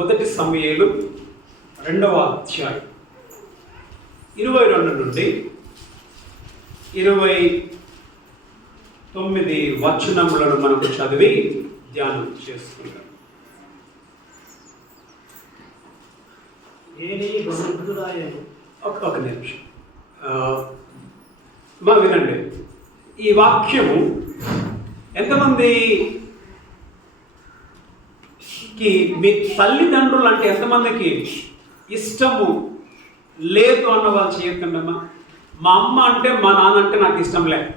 మొదటి సమూయేలు 2వ అధ్యాయం 22 నుండి 29 వచనములను మనకు చదివి ధ్యానం చేసుకుంటాం. ఒక నిమిషం మా వినండి. ఈ వాక్యము ఎంతమందికి మీ తల్లిదండ్రులు అంటే ఎంతమందికి ఇష్టము లేదు అన్న వాళ్ళు చేయకండమ్మా. మా అమ్మ అంటే మా నాన్న అంటే నాకు ఇష్టం లేదు.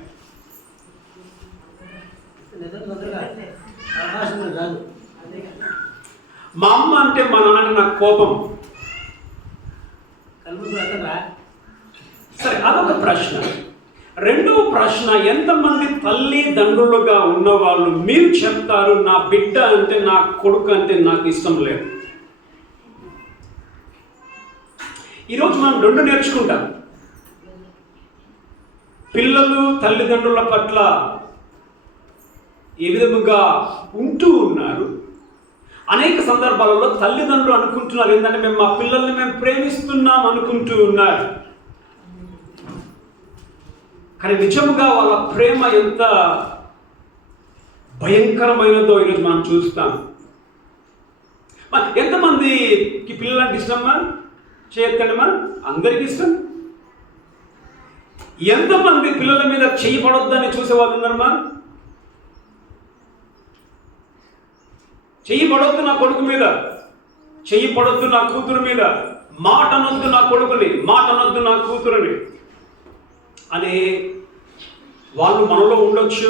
మా అమ్మ అంటే మా నాన్న అంటే నాకు కోపం. సరే, అదొక ప్రశ్న. రెండవ ప్రశ్న, ఎంతమంది తల్లిదండ్రులుగా ఉన్నవాళ్ళు మీరు చెప్తారు నా బిడ్డ అంటే నా కొడుకు అంటే నాకు ఇష్టం లేదు? ఈరోజు మనం 2 నేర్చుకుంటాం. పిల్లలు తల్లిదండ్రుల పట్ల ఏ విధముగా ఉంటూ ఉన్నారు. అనేక సందర్భాలలో తల్లిదండ్రులు అనుకుంటున్నారు ఏంటంటే మేము మా పిల్లల్ని మేము ప్రేమిస్తున్నాం అనుకుంటూ ఉన్నారు. కానీ నిజముగా వాళ్ళ ప్రేమ ఎంత భయంకరమైనదో ఈరోజు మనం చూస్తాం. ఎంతమందికి పిల్లలంటే ఇష్టమ్మా? చేయొద్దండమ్మా, అందరికీ ఇష్టం. ఎంతమంది పిల్లల మీద చెయ్యి పడొద్దని చూసేవాళ్ళు ఉన్నారమ్మా? చెయ్యి పడొద్దు నా కొడుకు మీద, చెయ్యి పడొద్దు నా కూతురు మీద, మాట అనొద్దు నా కొడుకుని, మాట అనొద్దు నా కూతురుని అనే వాళ్ళు మనలో ఉండొచ్చు.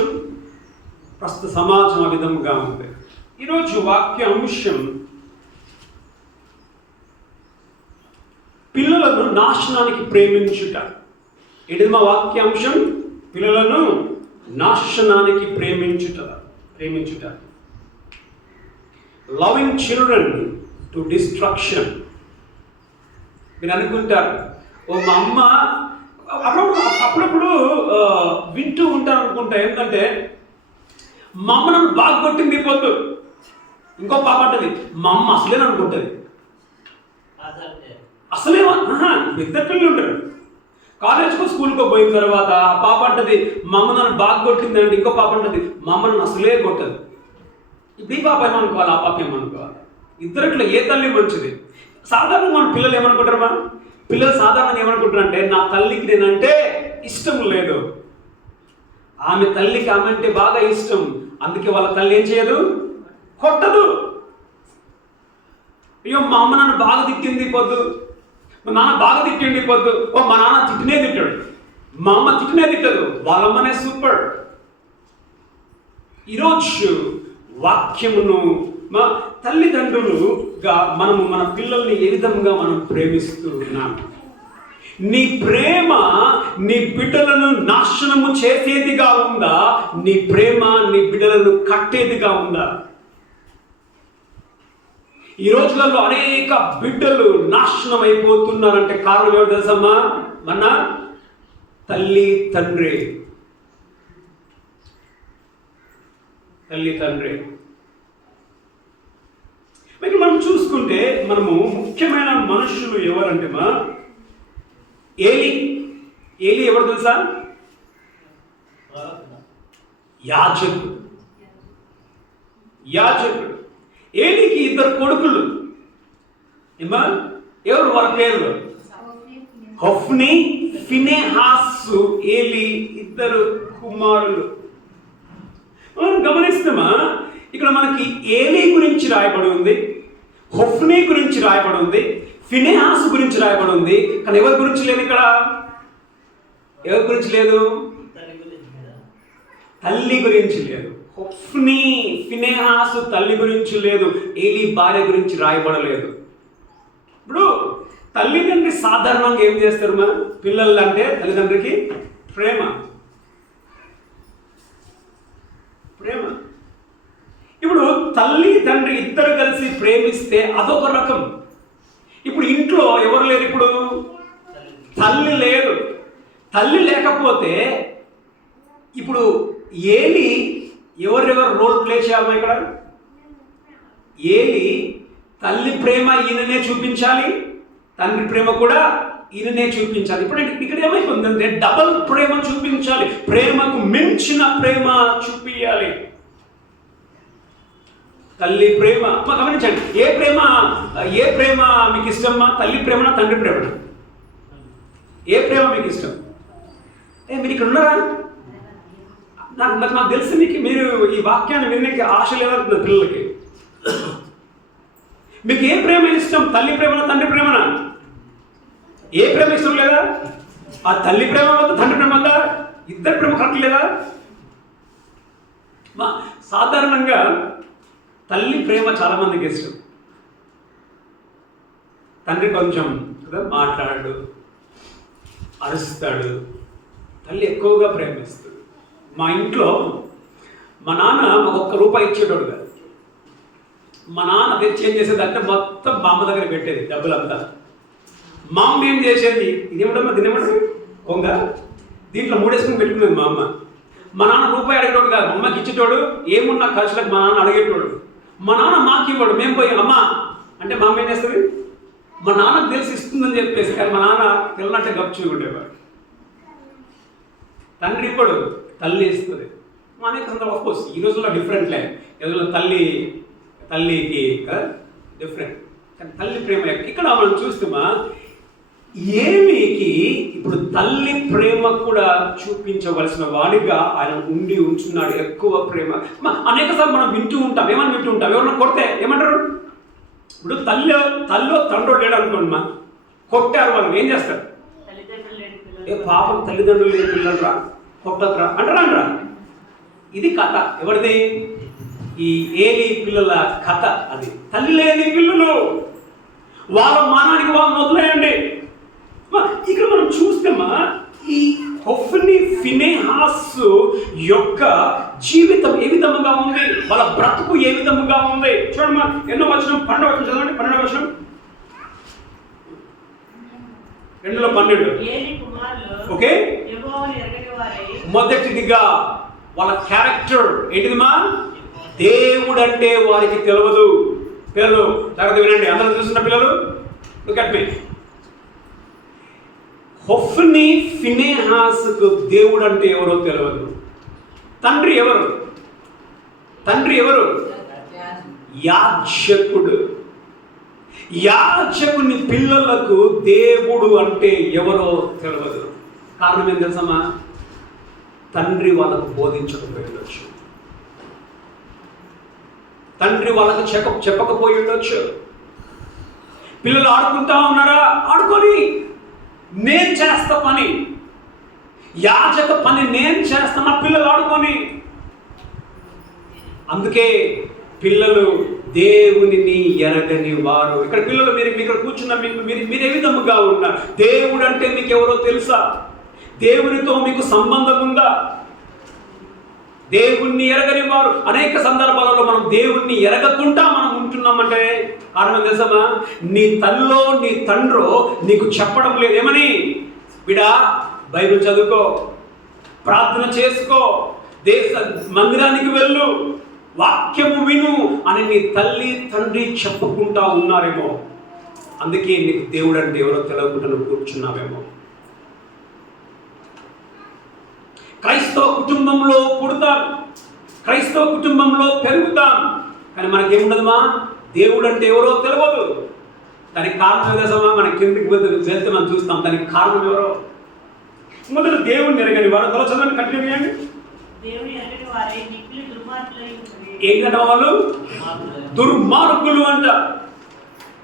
ప్రస్తుత సమాజం ఆ విధంగా ఉంది. ఈరోజు వాక్య అంశం పిల్లలను నాశనానికి ప్రేమించుట. ఇది మా వాక్యాంశం, పిల్లలను నాశనానికి ప్రేమించుట. Loving children to destruction. మీరు అనుకుంటారు, ఓ మా అమ్మ అప్పుడప్పుడు వింటూ ఉంటాను అనుకుంటా. ఏంటంటే మా అమ్మ నన్ను బాగా కొట్టింది పొద్దు. ఇంకో పాప అంటది మా అమ్మ అసలే అనుకుంటుంది. అసలే ఇద్దరు పిల్లలు ఉంటారు. కాలేజ్కో స్కూల్కో పోయిన తర్వాత ఆ పాప అంటది మా అమ్మ నన్ను బాగా కొట్టింది అంటే ఇంకో పాప అంటది మా అమ్మ నన్ను అసలే కొట్టదు. ఇప్పుడు ఈ పాప ఏమనుకోవాలి, ఆ పాప ఏమనుకోవాలి? ఇద్దరిట్లో ఏ తల్లి మంచిది? సాధారణంగా మన పిల్లలు ఏమనుకుంటారమ్మా? పిల్లలు సాధారణంగా ఏమనుకుంటారంటే నా తల్లికి నేనంటే ఇష్టం లేదు, ఆమె తల్లికి ఆమె అంటే బాగా ఇష్టం, అందుకే వాళ్ళ తల్లి ఏం చేయదు, కొట్టదు. అయ్యో మా అమ్మ నన్ను బాగా తిట్టింది పొద్దు, మా నాన్న బాగా తిట్టింది పొద్దు. ఓ మా నాన్న తిట్టినే తిట్టాడు, మా అమ్మ తిట్టినే తిట్టదు, వాళ్ళమ్మనే సూపర్. ఈరోజు వాక్యమును మా తల్లిదండ్రులుగా మనము మన పిల్లల్ని ఏ విధంగా మనం ప్రేమిస్తూ ఉన్నాం? నీ ప్రేమ నీ బిడ్డలను నాశనము చేసేదిగా ఉందా? నీ ప్రేమ నీ బిడ్డలను కట్టేదిగా ఉందా? ఈ రోజులలో అనేక బిడ్డలు నాశనం అయిపోతున్నారంటే కారణం ఎవరు తెలుసమ్మా? మన తల్లి తండ్రి. మరి మనం చూసుకుంటే మనము ముఖ్యమైన మనుషులు ఎవరంటే మా ఏలి ఎవరు తెలుసా? యాజకుడు. ఏలికి 2 కొడుకులు. ఎవరు వాళ్ళ పేర్లు? హొఫ్ని, ఫినెహాసు. ఏలి 2 కుమారులు. మనం గమనిస్తామా, ఇక్కడ మనకి ఏలి గురించి రాయబడి ఉంది, హొఫ్ని గురించి రాయబడి ఉంది, ఫినెహాసు గురించి రాయబడి ఉంది. కానీ ఎవరి గురించి లేదు ఇక్కడ? ఎవరి గురించి లేదు? తల్లి గురించి లేదు. హొఫ్ని, ఫినెహాసు తల్లి గురించి లేదు, ఏలి భార్య గురించి రాయబడలేదు. ఇప్పుడు తల్లిదండ్రి సాధారణంగా ఏం చేస్తారు? మన పిల్లలు అంటే తల్లిదండ్రికి ప్రేమ. ఇప్పుడు తల్లి తండ్రి 2 కలిసి ప్రేమిస్తే అదొక రకం. ఇప్పుడు ఇంట్లో ఎవరు లేరు? ఇప్పుడు తల్లి లేదు. తల్లి లేకపోతే ఇప్పుడు ఏలి ఎవరెవరు రోల్ ప్లే చేయాలి ఇక్కడ? ఏలి తల్లి ప్రేమ ఈయననే చూపించాలి, తండ్రి ప్రేమ కూడా ఈయననే చూపించాలి. ఇప్పుడు ఇక్కడ ఏమైపోతుందంటే డబల్ ప్రేమ చూపించాలి, ప్రేమకు మించిన ప్రేమ చూపించాలి. తల్లి ప్రేమ గమనించండి, ఏ ప్రేమ మీకు ఇష్టమ్మా? తల్లి ప్రేమనా తండ్రి ప్రేమనా? ఏ ప్రేమ మీకు ఇష్టం? మీరు ఇక్కడ ఉన్నారా? నాకు తెలిసి మీరు ఈ వాక్యాన్ని వినడానికి ఆశ లేదంటుంది పిల్లలకి. మీకు ఏ ప్రేమ ఇష్టం? తల్లి ప్రేమనా తండ్రి ప్రేమనా? ఏ ప్రేమ ఇష్టం లేదా? ఆ తల్లి ప్రేమ వద్ద తండ్రి ప్రేమ వద్ద ఇద్దరు ప్రేమ కరెక్ట్ లేదా? సాధారణంగా తల్లి ప్రేమ చాలా మందికి ఇష్టం. తండ్రి కొంచెం మాట్లాడు, అరుస్తాడు, తల్లి ఎక్కువగా ప్రేమిస్తాడు. మా ఇంట్లో మా నాన్న మాకు ₹1 ఇచ్చేటోడు కాదు. మా నాన్న తెచ్చి ఏం చేసేది అంటే మొత్తం మా అమ్మ దగ్గర పెట్టేది డబ్బులంతా. మా అమ్మ ఏం చేసేది, ఇదేమిటమ్మా తినేమంటే కొంగ దీంట్లో 3 వేసుకుని పెట్టుకునేది మా అమ్మ. మా నాన్న ₹1 అడిగేటోడు కాదు, మా అమ్మకి ఇచ్చేటోడు. ఏమున్నా ఖర్చులకు మా నాన్న అడిగేటోడు. మా నాన్న మాకు ఇవ్వడు, మేము పోయి అమ్మ అంటే మా అమ్మ ఏం చేస్తుంది, మా నాన్నకు తెలిసి ఇస్తుందని చెప్పేసి. కానీ మా నాన్న పిల్లలంటే గప్పు ఉండేవాడు. తండ్రి ఇప్పుడు తల్లి ఇస్తుంది. అనేక సందర్భం ఆఫ్కోర్స్ ఈ రోజుల్లో డిఫరెంట్లే, ఈ రోజుల్లో తల్లికి డిఫరెంట్. కానీ తల్లి ప్రేమ ఇక్కడ మనం చూస్తామా, ఏమికి ఇప్పుడు తల్లి ప్రేమ కూడా చూపించవలసిన వాడిగా ఆయన ఉండి ఉంచున్నాడు. ఎక్కువ ప్రేమ అనేక సార్లు మనం వింటూ ఉంటాం. ఏమని వింటూ ఉంటాం? ఎవరన్నా కొడితే ఏమంటారు? ఇప్పుడు తల్లో తండ్రుడు లేడు అనుకోండి, కొట్టారు, వాళ్ళు ఏం చేస్తారు? ఏ పాపం తల్లిదండ్రులు లేని పిల్లలు రా, కొట్టదురా అంటారా? ఇది కథ. ఎవరిది? ఈ ఏలి పిల్లల కథ. అది తల్లి లేని పిల్లలు, వాళ్ళ మానానికి వాళ్ళు వదిలేయండి. ఇక్కడ మనం చూస్తామా, ఈ హొఫ్నీ ఫినెహాస్ యొక్క జీవితం ఏ విధముగా ఉంది, వాళ్ళ బ్రతుకు ఏ విధముగా ఉంది చూడమ్మా. ఎన్నో వచనం? 12వ వచనం చదవండి. 12వ వచనం 2:12. ఓకే, మొదటిదిగా వాళ్ళ క్యారెక్టర్ ఏంటిదిమా? దేవుడు అంటే వారికి తెలియదు. పిల్లలు జాగ్రత్త వినండి, అందరూ చూస్తున్న పిల్లలు, లుక్ అట్ మీ. హొఫ్నీ ఫినెహాస్కు దేవుడు అంటే ఎవరో తెలియదు. తండ్రి ఎవరు? యాజకుడు. యాజకుని పిల్లలకు దేవుడు అంటే ఎవరో తెలియదు. కారణం ఏం తెలుసమ్మా? తండ్రి వాళ్ళకు బోధించకపోయి ఉండొచ్చు, తండ్రి వాళ్ళకు చెప్పకపోయి ఉండొచ్చు. పిల్లలు ఆడుకుంటా ఉన్నారా? ఆడుకొని నేను చేస్తా పని, యాజక పని నేను చేస్తాను, పిల్లలు ఆడుకొని. అందుకే పిల్లలు దేవునిని ఎరగని వారు. ఇక్కడ పిల్లలు మీరు ఇక్కడ కూర్చున్న మీరు ఏ విధముగా ఉన్నారు? దేవుడు అంటే మీకు ఎవరో తెలుసా? దేవునితో మీకు సంబంధం ఉందా? దేవుణ్ణి ఎరగని వారు. అనేక సందర్భాలలో మనం దేవుణ్ణి ఎరగకుండా మనం ఉంటున్నామంటే కారణం తెలుసమా? నీ తల్లో నీ తండ్రో నీకు చెప్పడం లేదు. ఏమని? బిడా బైబిల్ చదువుకో, ప్రార్థన చేసుకో, మందిరానికి వెళ్ళు, వాక్యము విను అని నీ తల్లి తండ్రి చెప్పుకుంటా ఉన్నారేమో. అందుకే నీకు దేవుడు అంటే ఎవరో తెలియకుండా నువ్వు కూర్చున్నావేమో. క్రైస్తవ కుటుంబంలో పుడతాం, క్రైస్తవ కుటుంబంలో పెరుగుతాం, కానీ మనకేముండదుమా? దేవుడు అంటే ఎవరో తెలియదు. దానికి కారణం ఏదమ్మా? మన కిందికి వెళ్తే మనం చూస్తాం. దానికి కారణం ఎవరో? మొదలు దేవుడిని ఎరగని వారు. చదవండి, కంటిన్యూ చేయండి. ఏంటంటే వాళ్ళు దుర్మార్గులు అంట.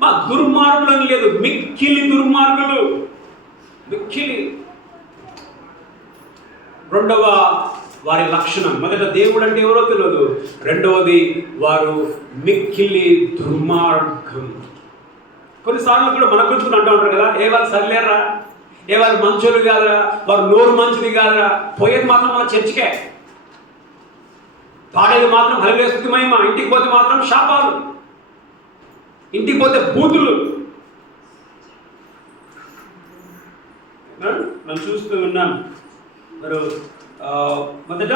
మా దుర్మార్గులు అని లేదు, మిక్కిలి దుర్మార్గులు. మిక్కిలి. రెండవ వారి లక్షణం, మొదట దేవుడు అంటే ఎవరో తెలియదు, రెండవది వారు మిక్కిలి దుర్మార్గం. కొన్నిసార్లు కూడా మన గురించి అంటూ ఉంటారు కదా, ఏ వాళ్ళు సరిలేరా, ఏ వాళ్ళు మంచోళ్ళు కాదురా, వారు నోరు మంచిది కాదురా. పోయేది మాత్రం మన చర్చికే, పాడేది మాత్రం హల్లెలూయా స్తుతి మహిమ, ఇంటికి పోతే మాత్రం శాపాలు, ఇంటికి పోతే బూతులు. మనం చూస్తూ ఉన్నాం. మరి మొదట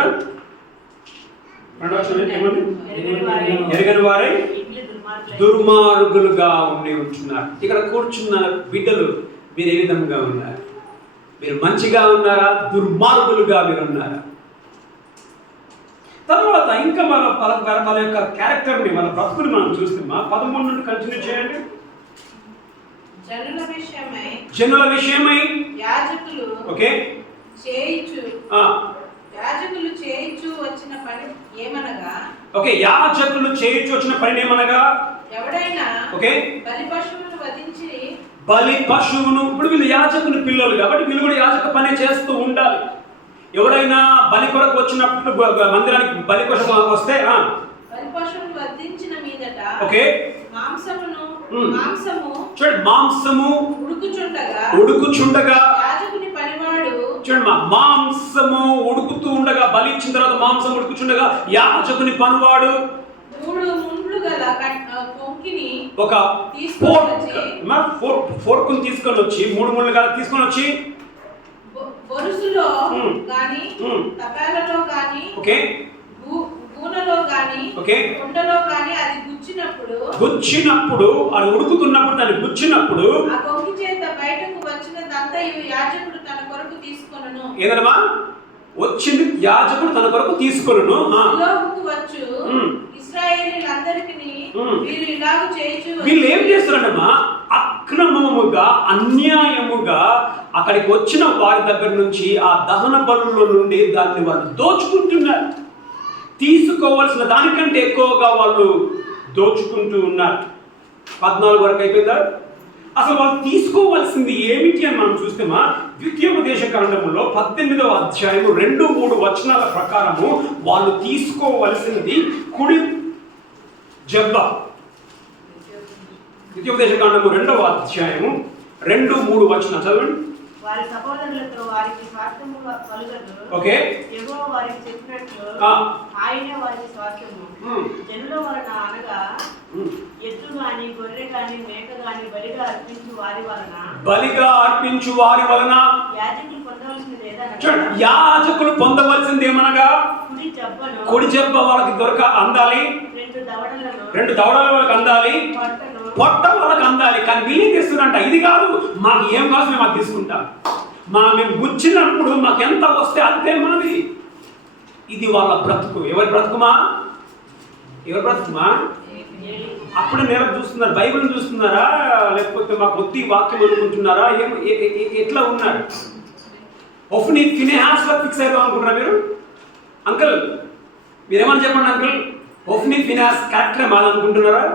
ఎరగని వారై దుర్మార్గులుగా ఉంటున్నారు. ఇక్కడ కూర్చున్న బిడ్డలు మీరు ఏ విధంగా ఉన్నారు? మీరు మంచిగా ఉన్నారా? దుర్మార్గులుగా మీరు ఉన్నారా? తర్వాత ఇంకా మన యొక్క క్యారెక్టర్ని, మన బ్రతుకుని మనం చూస్తున్నాం. 13 నుండి కంటిన్యూ చేయండి. జనుల విషయమై యాజకులు ఓకే యాజకులు చేయించు వచ్చిన పని ఏమనగా ఓకే యాజకులు చేయించు వచ్చిన పని ఏమనగా ఎవడైనా ఓకే బలి పశువును వధించి ఇప్పుడు వీళ్ళు యాజకుని పిల్లలు కాబట్టి వీళ్ళు కూడా యాజక పని చేస్తూ ఉండాలి. ఎవరైనా బలి కొరకు వచ్చినప్పుడు మందిరానికి బలి కొరకు వస్తే బలి పశువును వధించిన మీదట ఓకే చూడండి, మాంసము ఉడుకుచుండగా యాజకుని పనివాడు చూడండి, మాంసము ఉడుకుతూ ఉండగా, బలి ఇచ్చిన తర్వాత మాంసం ఉడుకుచుండగా యాజకుని పనివాడు 3 ముండ్లు గల కొంకిని ఒక ఫోర్కుని తీసుకొని వచ్చి 3 ముళ్ళు గల తీసుకొని వచ్చి బొరుసులో గాని తపాలలో గాని ఓకే గూనలో గాని ఓకే కుండలో గాని అది గుచ్చినప్పుడు అది ఉడుకుతున్నప్పుడు దాన్ని గుచ్చినప్పుడు ఆ కొంకి చేత బయటకు వచ్చినదంతయు యాజకుడు తన కొరకు తీసుకొనును. ఏదమ్మా వచ్చింది యాజకుడు తన కొరకు తీసుకొనును. లోపుకు వచ్చు ఇశ్రాయేలీయులందరికీ వీరు ఇలాగు చేయుచు వీళ్ళు ఏం చేస్తున్నారమ్మా? అక్రమముగా అన్యాయముగా అక్కడికి వచ్చిన వారి దగ్గర నుంచి ఆ దహన బలుల నుండి దాన్ని వాళ్ళు దోచుకుంటున్నారు. తీసుకోవాల్సిన దానికంటే ఎక్కువగా వాళ్ళు దోచుకుంటూ ఉన్నారు. 14 వరకు అయిపోయిందా? అసలు వాళ్ళు తీసుకోవాల్సింది ఏమిటి అని మనం చూస్తేమా, ద్వితీయోపదేశకాండములో 18వ అధ్యాయము 2-3 వచనాల ప్రకారము వాళ్ళు తీసుకోవలసింది కుడి జబ్బ. ద్వితీయోపదేశకాండము 2వ అధ్యాయము 2-3 వచనాలు చదవండి. వారి సహోదరులతో వారికి స్వాస్థ్యము కలుగదు. ఓకే యెహోవా వారికి చెప్పినట్లు ఆయనే వారికి స్వాస్థ్యము. జనుల వలన అనగా ఎద్దు గాని గొర్రె గాని మేక గాని బలిగా అర్పించు వారి వలన యాజకులు పొందవలసింది ఏదనగా యాజకులు పొందవలసింది ఏమనగా కుడి జబ్బ వాళ్ళకి అందాలి, 2 దవడలు వాళ్ళకి అందాలి, పొట్ట వాళ్ళకి అందాలి. కానీ వీళ్ళు తీస్తున్నారంట, ఇది కాదు మాకు ఏం కాదు మేము అది తీసుకుంటాం. మేము గుచ్చినప్పుడు మాకు ఎంత వస్తే అంతే మనది. ఇది వాళ్ళ బ్రతుకు. ఎవరి బ్రతుకుమా? అప్పుడు నేను చూస్తున్నారు, బైబిల్ చూస్తున్నారా లేకపోతే మాకు ఒత్తి వాక్యం అనుకుంటున్నారా? ఎట్లా ఉన్నారు? ఒఫ్ని ఫినెహాస్ లో ఫిక్స్ అవుతాం అనుకుంటున్నారా మీరు? అంకుల్ మీరేమని చెప్పండి అంకుల్, ఒఫ్ని ఫినెహాస్ క్యారెక్టర్ మాదనుకుంటున్నారా?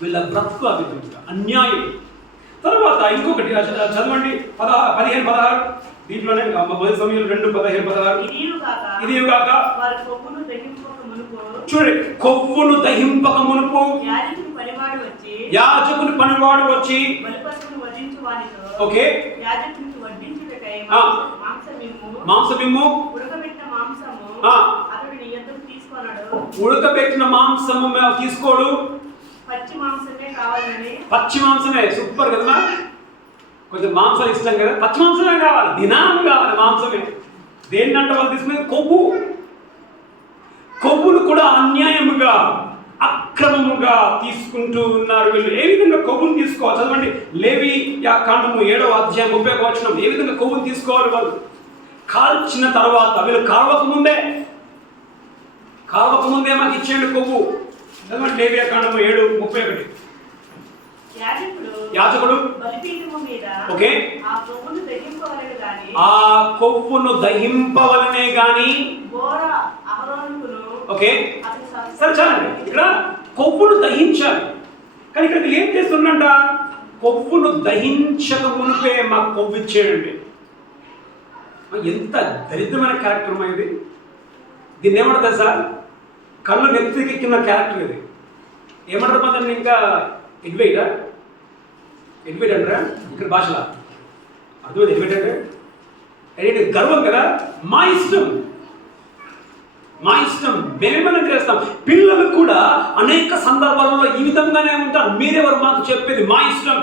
వీళ్ళ బ్రతుకు ఆ విధంగా అన్యాయం. తర్వాత ఇంకొకటి చదవండి 15-16 దీంట్లోనే మొదటి సమయంలో 2:15-16 ఇది కాక చూడండి, కొవ్వును దహింపక మునుపు యాజకుని పనివాడు వచ్చి ఓకే మాంసమిమ్ము ఉడకబెట్టిన మాంసము తీసుకోడు, పచ్చి మాంసమే. సూపర్ కదా, కొంచెం మాంసం ఇష్టం కదా, పచ్చి మాంసమే కావాలి, దినాలు కావాలి మాంసమే. దేన్నంటే వాళ్ళు తీసుకునేది కొవ్వును కూడా అన్యాయముగా అక్రమముగా తీసుకుంటూ ఉన్నారు వీళ్ళు. ఏ విధంగా కొవ్వును తీసుకోవాలి చదవండి. లేవి కాండము 7వ అధ్యాయం 30వ వచనం. ఏ విధంగా కొవ్వును తీసుకోవాలి? వాళ్ళు కాల్చిన తర్వాత, వీళ్ళు కాల్వక ముందే మాకు ఇచ్చేయండి కొవ్వు. చదవండి లేవి కాండము 7:31. యాజకుడు ఓకే ఆ కొవ్వును దహింపవలనే గాని ఓకే సరే చాలండి. ఇక్కడ కొవ్వును దహించాలి, కానీ ఇక్కడ ఏం చేస్తుందంట? కొవ్వును దహించక మునిపే మాకు కొవ్వు ఇచ్చేయండి. ఎంత దరిద్రమైన క్యారెక్టర్ ఇది. దీన్ని ఏమంటారు సార్? కళ్ళు నెత్తికెక్కిన క్యారెక్టర్ ఇది. ఏమంటారు మాత్రం ఇంకా ఎడ్వైట్ అంటారా ఇక్కడ భాషలో? అర్థమైంది ఎడ్వైట్ అంటే గర్వం కదా. మా ఇష్టం మేమేమైనా చేస్తాం. పిల్లలు కూడా అనేక సందర్భాలలో ఈ విధంగానే ఉంటారు. మీరెవరు మాకు చెప్పేది? మా ఇష్టం.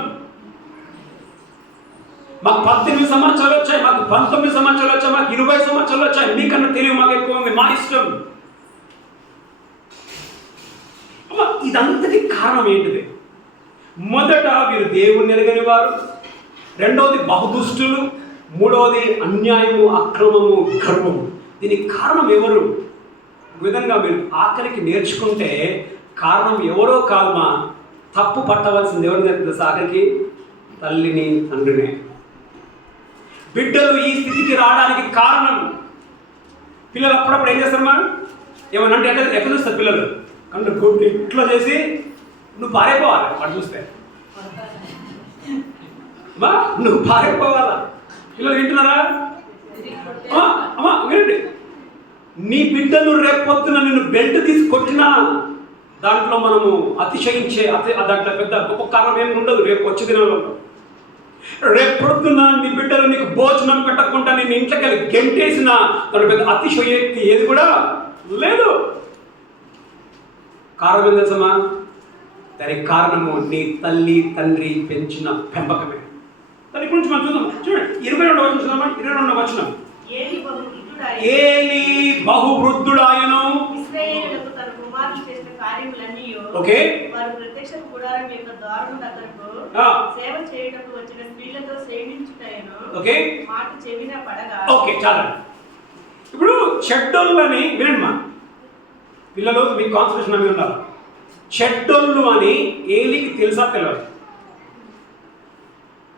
మాకు 18 సంవత్సరాలు వచ్చాయి, మాకు 19 సంవత్సరాలు వచ్చాయి, మాకు 20 సంవత్సరాలు వచ్చాయి, మీకన్నా తెలివి మాకు ఎక్కువ ఉంది. మా ఇష్టం. ఇదంతటి కారణం ఏంటిది? మొదట వీరు దేవుణ్ణి ఎరగని వారు, రెండవది బహుదుష్టులు, మూడవది అన్యాయము, అక్రమము, గర్వము. దీనికి కారణం ఎవరు? ఈ విధంగా మీరు ఆఖరికి నేర్చుకుంటే కారణం ఎవరో కాదమా, తప్పు పట్టవలసింది ఎవరు తెలుసు? ఆఖరికి తల్లిని, తండ్రిని. బిడ్డలు ఈ స్థితికి రావడానికి కారణం పిల్లలు అప్పుడప్పుడు ఏం చేస్తారమ్మా? ఏమన్నా అంటే ఎట్లా చూస్తారు పిల్లలు? కళ్ళు గుడ్లు ఇట్లా చేసి నువ్వు పారైపోవాలి. వాడు చూస్తే అమ్మా నువ్వు పారైపోవాలా? పిల్లలు వింటున్నారా? అమ్మా వినండి, నీ బిడ్డలు రేపొద్దున నిన్ను బెల్ట్ తీసి కొట్టినా దాంట్లో మనము అతిశయించే దాంట్లో పెద్ద గొప్ప కారణం ఏమి ఉండదు. రేపు వచ్చే దినంలో రేపొద్దున నీ బిడ్డలు నీకు భోజనం పెట్టకుండా నేను ఇంట్లోకి వెళ్ళి గెంటేసిన దాని పెద్ద అతిశయోక్తి ఏది కూడా లేదు. కారణం ఏం తెలుసమ్మా? దానికి కారణము నీ తల్లి తండ్రి పెంచిన పెంపకమే. దాని గురించి మనం చూద్దాం. చూడండి 22వ వచనం చూద్దామా? 22వ వచనం. ఏలీ బహువృద్ధుడాయను. ఇశ్రాయేలులకు తన కుమారులు చేసిన కార్యములన్నీయు ఓకే వారు ప్రత్యక్ష గుడారం యొక్క ద్వారము దగ్గరకు సేవ చేయుటకు వచ్చిన స్త్రీలతో సేవించుటయను ఓకే మాట చెవిన పడగా. ఓకే చాలా. ఇప్పుడు చెడ్డోళ్ళని వినండి పిల్లలు, మీ కాన్సన్ట్రేషన్ మీద ఉండాలి. చెడ్డోళ్ళు అని ఏలికి తెలుసా తెలియదు?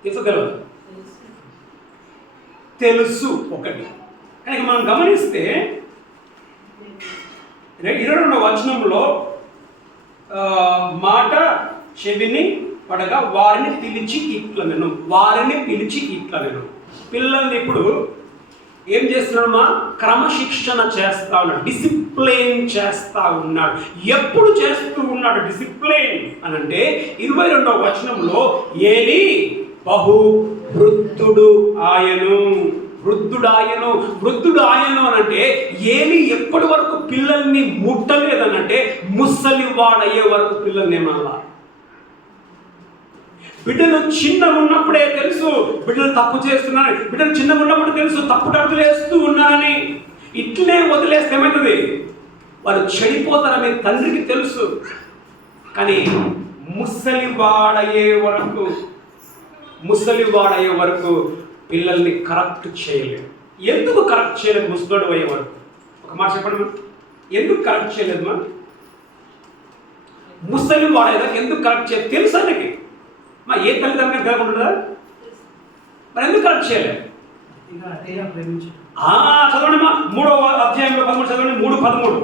తెలుసా తెలియదు? తెలుసు ఒకటి. కానీ మనం గమనిస్తే 22వ వచనంలో మాట చెవిని పడగా వారిని పిలిచి ఇట్లనెను, వారిని పిలిచి ఇట్లనెను. పిల్లల్ని ఇప్పుడు ఏం చేస్తున్నాడమ్మా? క్రమశిక్షణ చేస్తా ఉన్నాడు, డిసిప్లైన్ చేస్తా ఉన్నాడు. ఎప్పుడు చేస్తూ ఉన్నాడు డిసిప్లైన్ అని అంటే 22వ వచనంలో ఏలీ బహు వృద్ధుడు ఆయను. వృద్ధుడు ఆయను అని అంటే ఏలీ ఎప్పటి వరకు పిల్లల్ని ముట్టలేదనంటే ముసలి వాడయ్యే వరకు పిల్లల్ని ఏమన్నా. బిడ్డలు చిన్నగా ఉన్నప్పుడే తెలుసు బిడ్డలు తప్పు చేస్తున్నారని, బిడ్డలు చిన్నగా ఉన్నప్పుడు తెలుసు తప్పు అడుగులు వేస్తూ ఉన్నారని. ఇట్లే వదిలేస్తే ఏమవుతుంది? వాళ్ళు చెడిపోతారని తండ్రికి తెలుసు. కానీ ముసలి వాడయ్యే వరకు పిల్లల్ని కరెక్ట్ చేయలేదు. ఎందుకు కరెక్ట్ చేయలేదు? ముసలోడు అయ్యే వరకు ఒక మాట చెప్పండి. ఎందుకు కరెక్ట్ చేయలేదు? ముసలి వాడేదాకా ఎందుకు కరెక్ట్ చేయలేదు? తెలుసా నీకు? ఏ తల్లిదండ్రులు కలగకుండా మరి ఎందుకు కరెక్ట్ చేయలేదు? చదవండి 3వ అధ్యాయంలో 13 చదవండి. 3:13.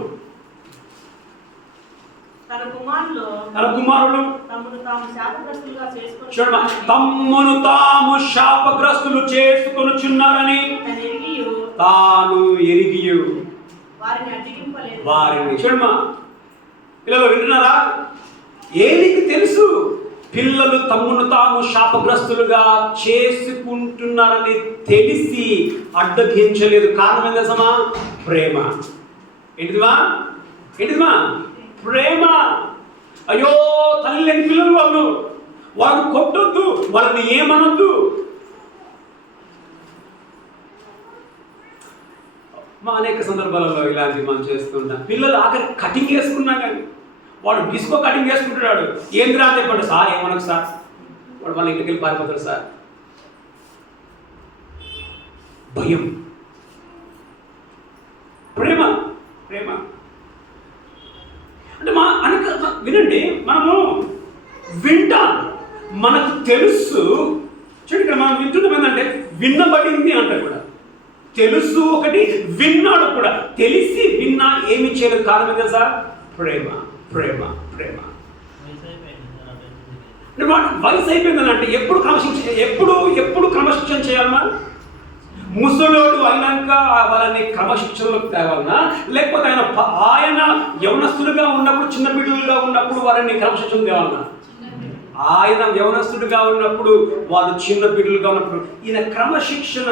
తన కుమారులు తమ్మును తాము శాపగ్రస్తులు చేసుకొనుచున్నారని తాను ఎరిగియు వారిని. చూడమ్మా పిల్లలు వింటున్నారా? ఏలికి తెలుసు పిల్లలు తమ్మును తాము శాపగ్రస్తులుగా చేసుకుంటున్నారని తెలిసి అడ్డగించలేదు. కారణం ఏం తెలుసమ్మా? ప్రేమ. ఏంటిదిమా? ప్రేమ. అయ్యో తల్లి లేని పిల్లలు వాళ్ళు కొట్టొద్దు, వాళ్ళని ఏమనొద్దు. అనేక సందర్భాలలో ఇలాంటివి మనం చేస్తుంటాం. పిల్లలు ఆఖరి కటింగ్ వేసుకున్నా కానీ వాడు డిస్కో కటింగ్ వేసుకుంటున్నాడు. ఏంద్రా అని చెప్పండి. సార్ ఏమనకు సార్, వాడు వాళ్ళ ఇంటికి వెళ్ళి పారిపోతాడు సార్. భయం. ప్రేమ అంటే వినండి, మనము వింటాం, మనకు తెలుసు. చూడండి మనం వింటున్నాం ఏంటంటే విన్నబడింది అంట కూడా తెలుసు ఒకటి, విన్నాడు కూడా. తెలిసి విన్నా ఏమి చేయలేదు. కారణం తెలుసా? ప్రేమ. వయసు అయిపోయిందని అంటే ఎప్పుడు క్రమశిక్షణ చేయాలన్నా? ముసలోడు అయినాక వాళ్ళని క్రమశిక్షణలోకి తేవాలన్నా, లేకపోతే ఆయన యవనస్తుడుగా ఉన్నప్పుడు, చిన్న బిడ్డలుగా ఉన్నప్పుడు వారిని క్రమశిక్షణ తేవాలన్నా? ఆయన యవనస్తుడిగా ఉన్నప్పుడు వాళ్ళు చిన్న బిడ్డలుగా ఉన్నప్పుడు. ఈయన క్రమశిక్షణ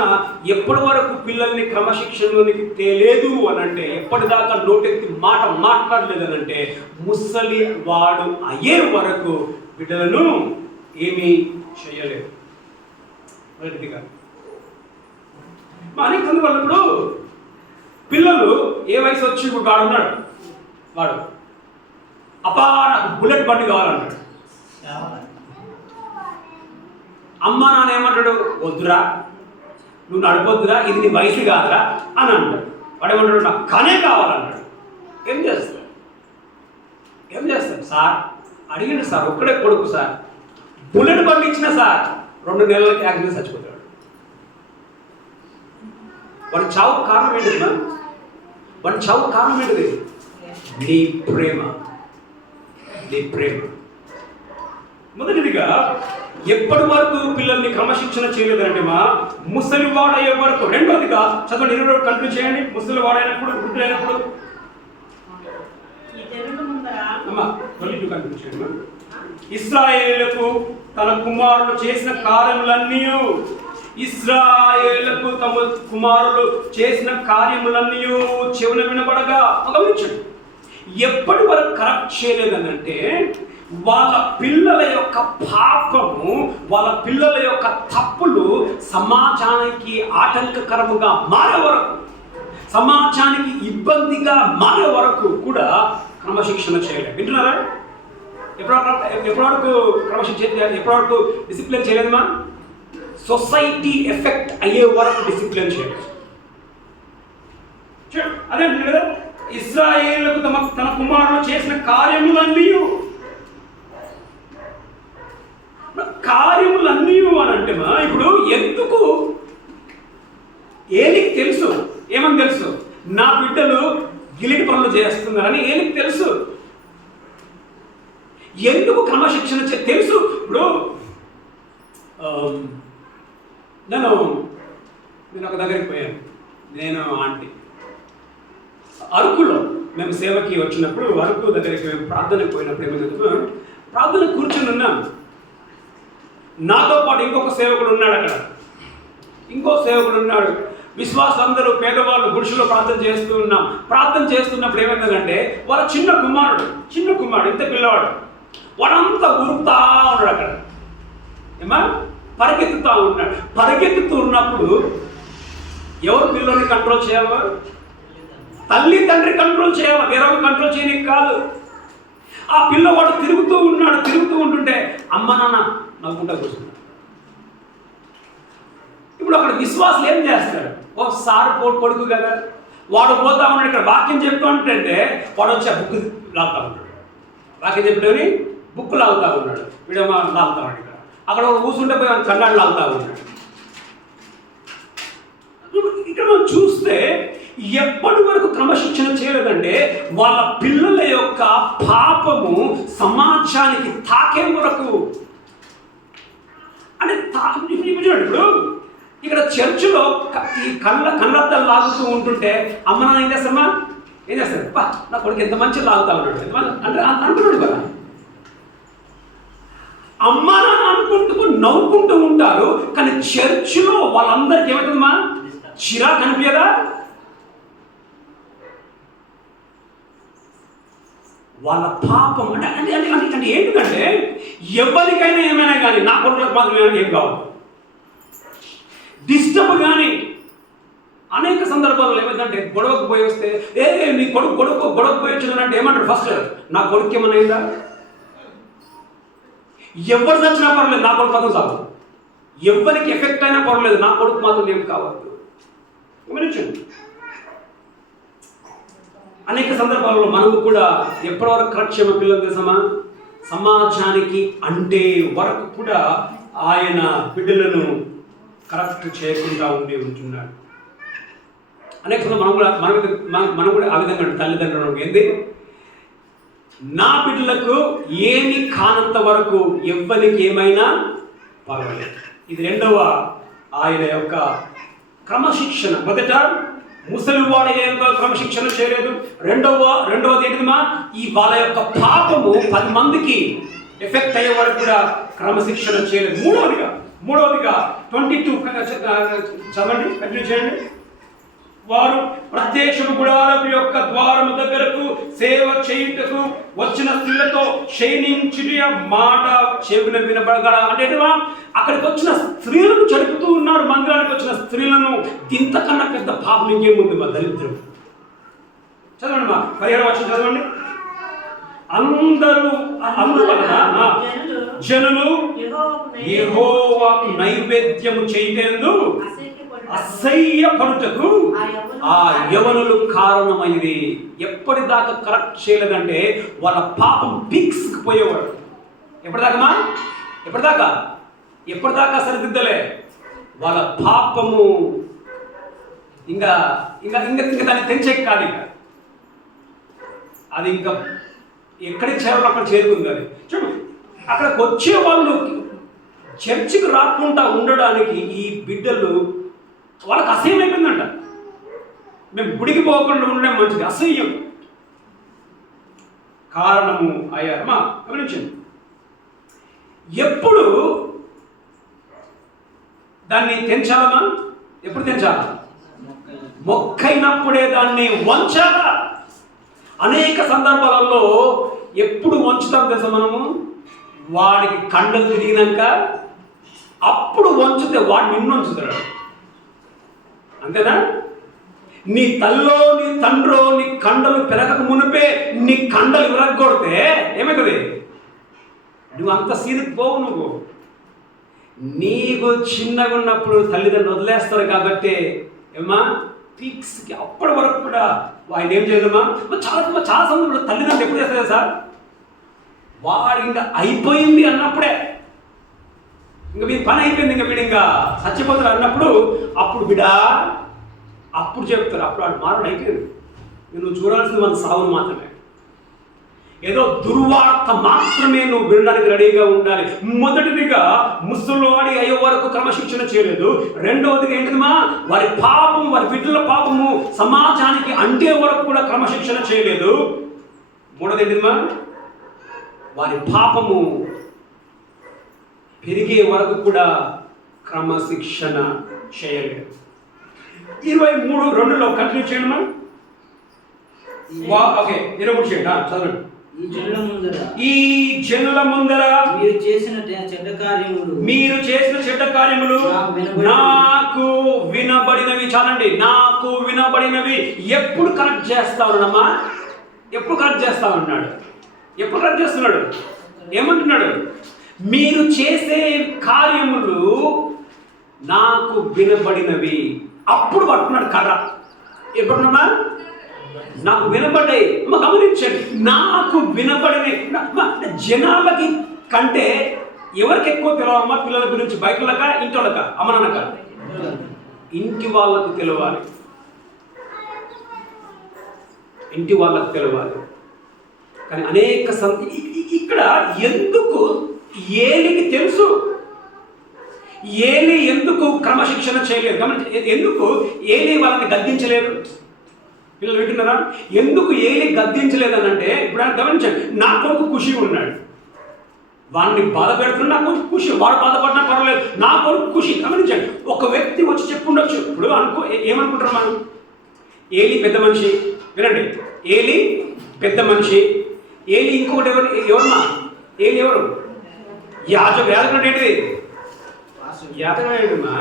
ఎప్పటి వరకు పిల్లల్ని క్రమశిక్షణలోనికి తేలేదు అని అంటే, ఎప్పటిదాకా నోటెత్తి మాట మాట్లాడలేదు అని అంటే, ముసలి వాడు అయ్యే వరకు బిడ్డలను ఏమీ చేయలేదు. అనేక సందర్భాలు పిల్లలు ఏ వయసు వచ్చి వాడు ఉన్నాడు, వాడు అబ్బా నా నాకు బుల్లెట్ బండి కావాలంటాడు. అమ్మ నాన్న ఏమంటాడు, వద్దురా, నువ్వు నడపొద్దురా, ఇది నీ వయసు కాదురా అని అంటాడు. వాడు ఏమంటాడు, నాకు కనే కావాలంటాడు. ఏం చేస్తాడు సార్? అడిగిండు సార్, ఒక్కడే కొడుకు సార్, బుల్లెట్ బండి ఇచ్చిన సార్ 2 నెలలకి యాక్సిడెంట్ చచ్చిపోతాడు. వాడి చావు కారణం ఏంటిది? వాడి చావు కారణం ఏంటిది? నీ ప్రేమ. మొదటిదిగా ఎప్పటి వరకు పిల్లల్ని క్రమశిక్షణ చేయలేదంటే ముసలివాడయ్యే వరకు. రెండోదిగా చదవండి, 20 కంటిన్యూ చేయండి. ముసలివాడైనప్పుడు, వృద్ధులైనప్పుడు. ఇశ్రాయేలుకు తన కుమారులు చేసిన కార్యములన్నీ, ఇశ్రాయేలుకు తమ కుమారులు చేసిన కార్యములన్నీ చెవున వినబడగా గమనించండి. ఎప్పటి వరకు కరెక్ట్ చేయలేదనంటే వాళ్ళ పిల్లల యొక్క పాపము, వాళ్ళ పిల్లల యొక్క తప్పులు సమాజానికి ఆటంకకరముగా మారే వరకు, సమాజానికి ఇబ్బందిగా మారే వరకు కూడా క్రమశిక్షణ చేయలేదు. వింటున్నారా? ఎప్పటివరకు క్రమశిక్షణ, ఎప్పటివరకు డిసిప్లిన్ చేయలేదమ్మా? సొసైటీ ఎఫెక్ట్ అయ్యే వరకు డిసిప్లిన్ చేయలేదు. అదే కదా, ఇశ్రాయేలుకు తన కుమారులు చేసిన కార్యములన్నీ అని అంటే ఇప్పుడు ఎందుకు ఏలికి తెలుసు, ఏమని తెలుసు? నా బిడ్డలు గిలిటి పనులు చేస్తున్నారని ఏలికి తెలుసు. ఎందుకు క్రమశిక్షణ తెలుసు. ఇప్పుడు నేను ఒక దగ్గరికి పోయాను, నేను ఆంటీ అరకులో మేము సేవకి వచ్చినప్పుడు, అరకు దగ్గరికి మేము ప్రార్థనకు పోయినప్పుడు ఏమైందంటే, ప్రార్థన కూర్చొని ఉన్నాం. నాతో పాటు ఇంకొక సేవకుడు ఉన్నాడు, అక్కడ ఇంకో సేవకుడు ఉన్నాడు. విశ్వాసులందరూ పేదవాళ్ళు గుడిసెలో ప్రార్థన చేస్తూ ఉన్నాం. ప్రార్థన చేస్తున్నప్పుడు ఏమైందంటే వాళ్ళ చిన్న కుమారుడు ఇంత పిల్లవాడు, వాడంతా ఉరుకుతా ఉన్నాడు. అక్కడ పరిగెత్తుతూ ఉన్నాడు. పరిగెత్తుతూ ఉన్నప్పుడు ఎవరు పిల్లల్ని కంట్రోల్ చేయాలి? తల్లి తండ్రి కంట్రోల్ చేయాలి, వేరొక కంట్రోల్ చేయడానికి కాదు. ఆ పిల్లవాడు తిరుగుతూ ఉంటుంటే అమ్మ నాన్న నవ్వుకుంటా కూర్చున్నాడు. ఇప్పుడు అక్కడ విశ్వాసులు ఏం చేస్తాడు? ఒకసారి కొడుకు కదా, వాడు పోతా ఉన్నాడు, ఇక్కడ వాక్యం చెప్తూ ఉంటుంటే వాడు వచ్చి ఆ బుక్ లాగుతా ఉన్నాడు. వాక్యం చెప్తేని బుక్ లాగుతా ఉన్నాడు, వీడేమో లాగుతా ఉన్నాడు. ఇక్కడ అక్కడ కూర్చుంటే పోయి కన్నాడు లాగుతా ఉన్నాడు. ఇక్కడ మనం చూస్తే ఎప్పటి వరకు క్రమశిక్షణ చేయలేదంటే వాళ్ళ పిల్లల యొక్క పాపము సమాజానికి తాకే వరకు. అంటే ఇప్పుడు ఇక్కడ చర్చిలో ఈ కళ్ళద్దలు లాగుతూ ఉంటుంటే అమ్మ నాన్న ఏం చేస్తారు? నా కొడుకు ఎంత మంచి లాగుతా ఉన్నాడు అంటే అనుకున్నాడు కదా. అమ్మ నాన్న అనుకుంటూ నవ్వుకుంటూ ఉంటారు, కానీ చర్చిలో వాళ్ళందరికీ ఏమవుతుందమ్మా? చిరాకు కనిపించదా? వాళ్ళ పాపం అంటే ఏంటంటే ఎవరికైనా ఏమైనా కానీ నా కొడుకులకు మాత్రం ఏం కావాలి, డిస్టర్బ్ కానీ. అనేక సందర్భాల్లో ఏమైందంటే గొడవకు పోయి వస్తే నీ గొడవకు పోయి వచ్చిందంటే ఏమంటాడు? ఫస్ట్ నా కొడుకు ఏమన్నా అయిందా? ఎవరు చచ్చినా పర్లేదు, నా కొడుకు మాత్రం చాలు. ఎవరికి ఎఫెక్ట్ అయినా పర్లేదు, నా కొడుకు మాత్రం ఏం కావద్దు. గమనించండి, అనేక సందర్భాల్లో మనము కూడా ఎప్పటివరకు కరెక్ట్ చేయమ పిల్లలు తెలుసమా? సమాజానికి అంటే వరకు కూడా ఆయన బిడ్డలను కరెక్ట్ చేయకుండా ఉంటున్నాడు. అనేక సందర్భాలు మనం కూడా ఆ విధంగా తల్లిదండ్రులు ఏంది, నా బిడ్డలకు ఏమి కానంత వరకు ఎవ్వరికి ఏమైనా పర్వాలేదు. ఇది రెండవ ఆయన యొక్క క్రమశిక్షణ. మొదట ముసలివాడయ్యే క్రమశిక్షణ చేయలేదు. రెండవది ఏంటిదిమా? ఈ వాళ్ళ యొక్క పాపము 10 మందికి ఎఫెక్ట్ అయ్యే వరకు కూడా క్రమశిక్షణ చేయలేదు. మూడవదిగా 22 చదవండి, కంటిన్యూ చేయండి. వారు ప్రత్యక్ష గుడారము యొక్క ద్వారము దగ్గరకు సేవ చేయుటకు వచ్చిన స్త్రీలతో క్షీణించుట మాట చెవిన వినబడగల. అంటే అక్కడికి వచ్చిన స్త్రీలను చదువుతూ ఉన్నారు. మందిరానికి వచ్చిన స్త్రీలను ఇంతకన్నా పెద్ద పాపం ఇంకేముంది మా దరిద్రం. చదవండి మా 15వ వచనం చదవండి. అందరూ అందువలన జనులు యెహోవాకు నైవేద్యము చేయటందు అసహ్యపడుటకు ఆ యవనులు కారణమైంది. ఎప్పటిదాకా కరెక్ట్ చేయలేదంటే వాళ్ళ పాపం పీక్స్కి పోయేవాడు. ఎప్పటిదాకా సరిదిద్దలే వాళ్ళ పాపము ఇంకా ఇంకా ఇంకా ఇంకా దాన్ని తెంచెక్కాలి. ఇంకా అది ఇంకా ఎక్కడికి చేరాలో అక్కడ చేరుకుంది. అది చూడు, అక్కడికి వచ్చే వాళ్ళు చర్చికి రాకుండా ఉండడానికి ఈ బిడ్డలు వాళ్ళకి అసహ్యం అయిపోయిందంట. మేము గుడికి పోకుండా ఉండడం మంచిది, అసహ్యం కారణము అయ్యారు. మా గమనించండి, ఎప్పుడు దాన్ని తెంచాలమ్మా? ఎప్పుడు తెంచాలా? మొక్కైనప్పుడే దాన్ని వంచాలా. అనేక సందర్భాలలో ఎప్పుడు వంచుతాం తెలుసా మనము? వాడికి కండలు తిరిగినాక అప్పుడు వంచితే వాడు నిన్ను వంచుతాడు. అంతేనా? నీ తల్లో నీ తండ్రో నీ కండలు పెరగక మునిపే నీ కండలు విరగొడితే ఏమవుతుంది? నువ్వు అంత సీనికి పోవు. నువ్వు నీకు చిన్నగా ఉన్నప్పుడు తల్లిదండ్రులు వదిలేస్తారు కాబట్టి ఏమా పీక్స్కి అప్పటి వరకు కూడా ఆయన ఏం చేయడమా? చాలా సందర్భంలో తల్లిదండ్రులు ఎప్పుడు చేస్తారు సార్? వాడు ఇంకా అయిపోయింది అన్నప్పుడే, ఇంకా వీడి పని అయిపోయింది, ఇంకా వీడు ఇంకా చచ్చిపోతారు అన్నప్పుడు అప్పుడు బిడా అప్పుడు చెప్తారు. అప్పుడు వాడు మారడం అయిపోయింది. నువ్వు చూడాల్సింది మన సావును మాత్రమే. ఏదో దుర్వార్త మాత్రమే నువ్వు వినడానికి రెడీగా ఉండాలి. మొదటిదిగా ముసలివాడి అయ్యే వరకు క్రమశిక్షణ చేయలేదు. రెండవదిగా ఏంటిదిమా? వారి పాపము, వారి బిడ్డల పాపము సమాజానికి అంటే వరకు కూడా క్రమశిక్షణ చేయలేదు. మూడవది ఏంటిదిమా? వారి పాపము పెరిగే వరకు కూడా క్రమశిక్షణ చేయలేదు. 23:2 కంటిన్యూ చేయండి. ఓకే, 23 చేయండి, చదవండి. ఈ జనుల ముందర మీరు చేసిన చెడ్డ కార్యములు నాకు వినబడినవి. చాలండి, నాకు వినబడినవి. ఎప్పుడు కరెక్ట్ చేస్తా ఉన్నామా? ఎప్పుడు కరెక్ట్ చేస్తా ఉన్నాడు? ఎప్పుడు కరెక్ట్ చేస్తున్నాడు? ఏమంటున్నాడు? మీరు చేసే కార్యములు నాకు వినబడినవి. అప్పుడు పట్టుకున్నాడు కర్ర. ఎప్పుడున్నా నాకు వినబడ్డాయి. గమనించండి, నాకు వినబడినాయి. జనాలకి కంటే ఎవరికి ఎక్కువ తెలవమ్మా? పిల్లల గురించి బయటలక ఇంటి వాళ్ళక అమ్మ నాన్నక? ఇంటి వాళ్ళకు తెలవాలి. ఇంటి వాళ్ళకు తెలవాలి. కానీ అనేక ఇక్కడ ఎందుకు ఏలికి తెలుసు? ఏలి ఎందుకు క్రమశిక్షణ చేయలేదు? ఎందుకు ఏలి వాళ్ళని గద్దించలేదు? పిల్లలు వింటున్నారా? ఎందుకు ఏలి గద్దించలేదని అంటే, ఇప్పుడు గమనించండి, నా కొడుకు ఖుషిగా ఉన్నాడు, వాడిని బాధ పెడుతున్నా నా కొడుకు ఖుషి, వాడు బాధపడినా పర్వాలేదు, నా కొడుకు ఖుషి. గమనించండి, ఒక వ్యక్తి వచ్చి చెప్పుండొచ్చు. ఇప్పుడు ఏమనుకుంటారు మనం? ఏలి పెద్ద మనిషి. వినండి, ఏలి పెద్ద మనిషి. ఏలి ఇంకొకటి ఎవరమ్మా? ఏలి ఎవరు? యాజకుడు ఏంటిది? యాజకుడమ్మా,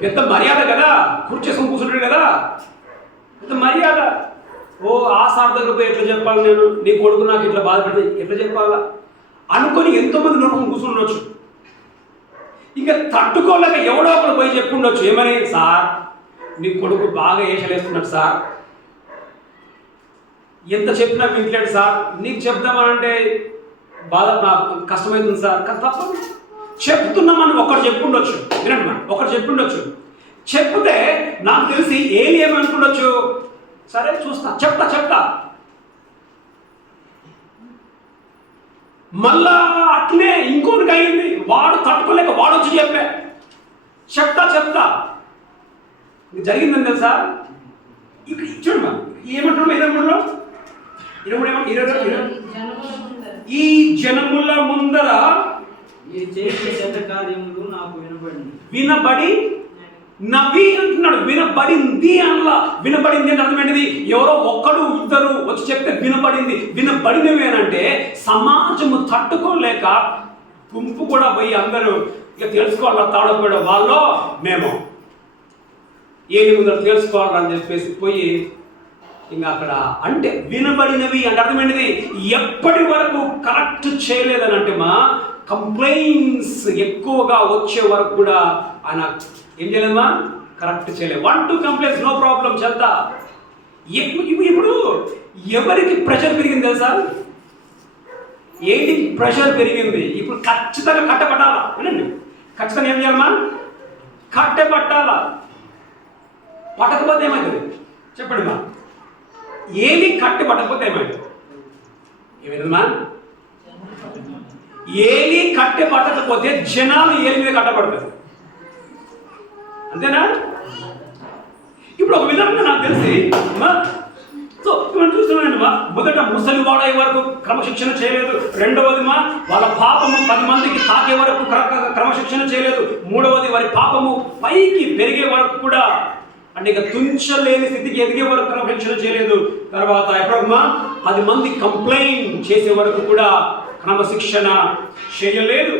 పెద్ద మర్యాద కదా, కూర్చేసుకొని కూర్చుంటాడు కదా, పెద్ద మర్యాద. ఓ ఆ సార్ దగ్గర పోయి ఎట్లా చెప్పాలి? నేను నీ కొడుకు నాకు ఇట్లా బాధపడితే ఎట్లా చెప్పాలా అనుకొని ఎంతోమంది నోటు కూర్చుండొచ్చు. ఇంకా తట్టుకోలేక ఎవడో ఒకరు పోయి చెప్పుండొచ్చు. ఏమని? సార్, నీ కొడుకు బాగా ఏషలేస్తున్నాడు సార్, ఎంత చెప్పినా వింటలేడు సార్, నీకు చెప్దామనంటే బాధ నాకు కష్టమవుతుంది సార్. తప్పదు, చెప్తున్నామని ఒకరు చెప్పుండొచ్చు. వినండి, మనం ఒకరు చెప్పుండొచ్చు. చెప్తే నాకు తెలిసి ఏలి ఏమనుకుండొచ్చు? సరే చూస్తా, చెప్తా. మళ్ళా అట్లే ఇంకోటికి అయింది. వాడు తట్టుకోలేక వాడు వచ్చి చెప్తా జరిగిందని తెలుసా? ఇక చూడమ్మా, ఏమంటున్నాం? 23 ఈ జనముల ముందర వినబడి నవి అంటున్నాడు. వినబడింది అలా. వినబడింది అంటే అర్థం ఏంటిది? ఎవరో ఒక్కడు ఇద్దరు వచ్చి చెప్తే వినబడింది. వినబడినవి అంటే సమాజము తట్టుకోలేక గుంపు కూడా పోయి అందరూ ఇక తెలుసుకోవాలా, తాడపోయడం వాళ్ళు మేము ఏలి ముందర తెలుసుకోవాలని చెప్పేసి పోయి ఇంకా అక్కడ అంటే వినబడినవి అంటే అర్థమైనది ఎప్పటి వరకు కరెక్ట్ చేయలేదని అంటే మా కంప్లైంట్స్ ఎక్కువగా వచ్చే వరకు కూడా ఆయన ఏం చేయలేదమ్మా కరెక్ట్ చేయలేదు. 1-2 కంప్లైంట్స్ నో ప్రాబ్లం చేద్దా. ఇప్పుడు ఎవరికి ప్రెషర్ పెరిగింది తెలుసా? ఏంటి ప్రెషర్ పెరిగింది? ఇప్పుడు ఖచ్చితంగా కట్టబట్టాలా వినండి, ఖచ్చితంగా ఏం చేయాలమ్మా కట్టబట్టాలా. పట్టకపోతే ఏమవుతుంది చెప్పండి మా? ఏలి కట్టి పట్టకపోతే ఏమైంది? ఏమైందమ్మా? ఏలి కట్టె పట్టకపోతే జనాలు ఏలి మీద కట్టబడతారు, అంతేనా? ఇప్పుడు ఒక విధంగా నాకు తెలిసి సో మనం చూస్తున్నాం మొదట ముసలి వాడే వరకు క్రమశిక్షణ చేయలేదు, రెండవది వాళ్ళ పాపము 10 మందికి తాకే వరకు క్రమశిక్షణ చేయలేదు, మూడవది వారి పాపము పైకి పెరిగే వరకు కూడా అంటే ఇక తుంచలేని స్థితికి ఎదిగే వరకు క్రమశిక్షణ చేయలేదు. తర్వాత ఎప్పుడమ్మా 10 మంది కంప్లైంట్ చేసే వరకు కూడా క్రమశిక్షణ చేయలేదు.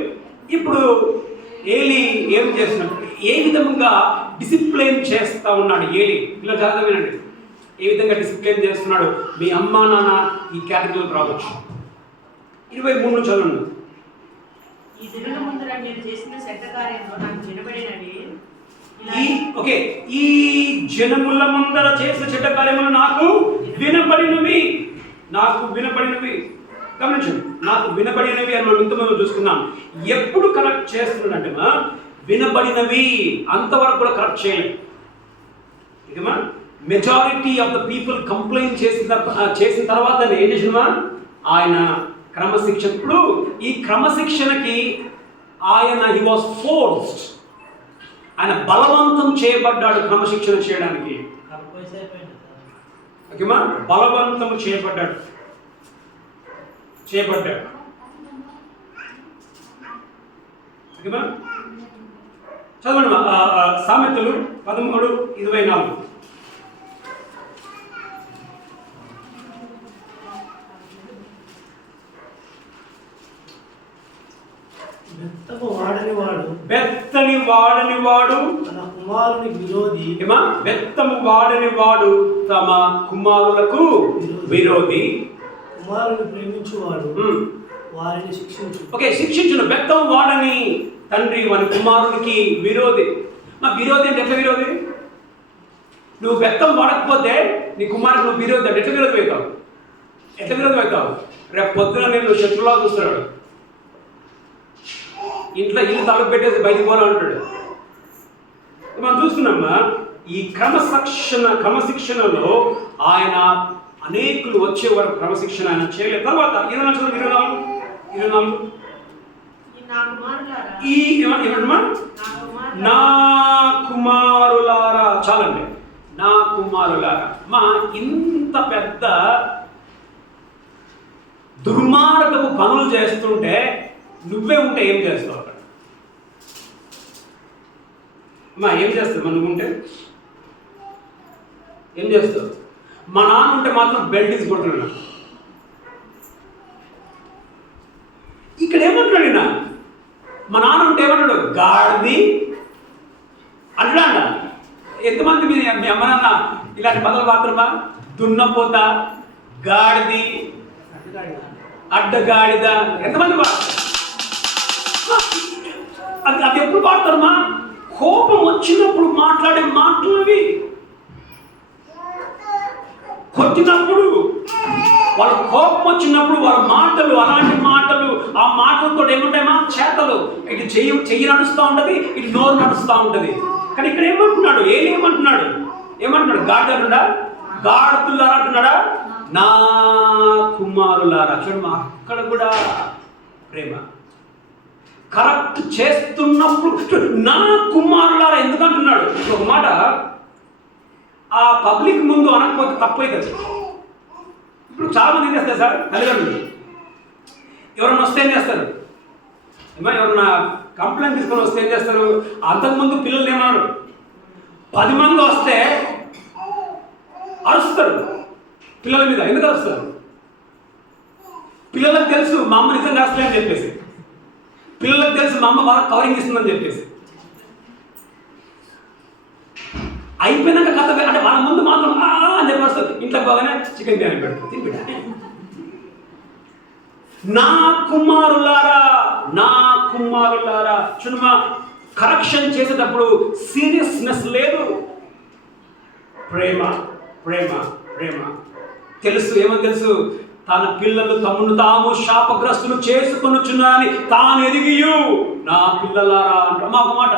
ఇప్పుడు ఏలి ఏం చేస్తున్నాడు? ఏ విధంగా డిసిప్లిన్ చేస్తా ఉన్నాడు ఏలి? ఇలా జాగ్రత్త వినండి, ఏ విధంగా డిసిప్లిన్ చేస్తున్నాడు. మీ అమ్మా నాన్న ఈ కేటగిరీలోకి రావచ్చు. 23 చదవండి. ఈ దినముల ముందర మీరు చేసిన చెడ్డ కార్యంలో నాకు వినబడినవి. ఈ జనముల ముందర చేసిన చెడ్డ కార్యములు నాకు వినబడినవి. గమనించండి, నాకు వినబడినవి అని మనం ఇంతమంది చూసుకున్నాం. ఎప్పుడు కరెక్ట్ చేస్తున్నాడంటే వినబడినవి, అంతవరకు కూడా కరెక్ట్ చేయలేదు. ఇకమా majority of the people complaint చేసిన తర్వాత ఏం చేసినమా ఆయన క్రమశిక్షణ. ఇప్పుడు ఈ క్రమశిక్షణకి ఆయన హీ వాజ్ ఫోర్స్డ్, ఆయన బలవంతం చేయబడ్డాడు క్రమశిక్షణ చేయడానికి. ఓకేమా, బలవంతం చేయబడ్డాడు. ఓకేమా, చదవండి సామెతలు 13:24. బెత్తని వాడని వాడు తన కుమారుని విరోధి. బెత్తము వాడని వాడు తమ కుమారులకు విరోధి. కుమారుని ప్రేమించువాడు వారిని శిక్షించు. శిక్షించును. బెత్తము వాడని తండ్రి వాని కుమారునికి విరోధి. మా విరోధి అంటే ఎట్లా విరోధి? నువ్వు బెత్తం వాడకపోతే నీ కుమారుడు నువ్వు విరోధి అంటే ఎట్లా విరోధం అవుతావు? రేపు పొద్దున నేను శత్రువులా చూస్తున్నాడు, ఇంట్లో ఇల్లు తలుపు పెట్టేసి బయటికి పోవాలంటాడు. మనం చూస్తున్నామా ఈ క్రమశిక్షణలో ఆయన అనేకులు వచ్చే వరకు క్రమశిక్షణ ఆయన చేయలేదు. తర్వాత 24 నా కుమారులారా, చాలండి, నా కుమారులారా. ఇంత పెద్ద దుర్మార్గపు పనులు చేస్తుంటే నువ్వే ఉంటే ఏం చేస్తావు అక్కడ? ఏం చేస్తావు? నువ్వుంటే ఏం చేస్తావు? మా నాన్న ఉంటే మాత్రం బెల్ట్ తీసుకుంటున్నాడు. ఇక్కడ ఏమంటున్నాడు ఈయన? మా నాన్న ఉంటే ఏమన్నాడు? గాడిది అంటున్నా. ఎంతమంది మీ అమ్మ నాన్న ఇలాంటి పదాలు మాత్రమా? దున్నపోత, గాడిది, అడ్డగాడిద, ఎంతమంది అది ఎప్పుడు పాడతారమ్మా? కోపం వచ్చినప్పుడు మాట్లాడే మాటలవి. కొట్టినప్పుడు వాళ్ళ కోపం వచ్చినప్పుడు వాళ్ళ మాటలు, అలాంటి మాటలు, ఆ మాటలతో ఏముంటాయమ్మా? చేతలు. ఇటు చెయ్యి నడుస్తూ ఉంటుంది, ఇటు నోరు నడుస్తూ ఉంటుంది. కానీ ఇక్కడ ఏమంటున్నాడు? ఏమంటున్నాడు? గాడిదలుడా, గాడుతులారా అంటున్నాడా? నా కుమారులారా. చూడమ్మా, అక్కడ కూడా ప్రేమ. కరెక్ట్ చేస్తున్నప్పుడు నా కుమారులారా ఎందుకంటున్నాడు? ఒక మాట ఆ పబ్లిక్ ముందు అనకపోతే తప్పు అవుతుంది. ఇప్పుడు చాలా మంది ఏం చేస్తారు సార్, తల్లిదండ్రులు ఎవరన్నా వస్తే ఏం చేస్తారు? ఎవరన్నా కంప్లైంట్ తీసుకొని వస్తే ఏం చేస్తారు? అంతకుముందు పిల్లలు ఏమన్నారు? 10 మంది వస్తే అరుస్తారు పిల్లల మీద. ఎందుకు అరుస్తారు? పిల్లలకు తెలుసు మా అమ్మ నిజంగా అసలే అని చెప్పేసి, పిల్లలకు తెలుసు మా అమ్మ బాగా కవరింగ్ ఇస్తుందని చెప్పేసి. అయిపోయినాక కథ అంటే వాళ్ళ ముందు మాత్రం అని చెప్పి వస్తారు. ఇంట్లో అయిపోగానే చికెన్ బిర్యానీ పెడతాం తిని బిడ్డ. నా కుమారులారా చూడమా, కరెక్షన్ చేసేటప్పుడు సీరియస్నెస్ లేదు, ప్రేమ ప్రేమ ప్రేమ. తెలుసు, ఏమని తెలుసు? తన పిల్లలు తమను తాము శాపగ్రస్తులు చేసుకొనుచున్నారని తాను ఎరిగియు నా పిల్లలారా అంట. మాకు మాట,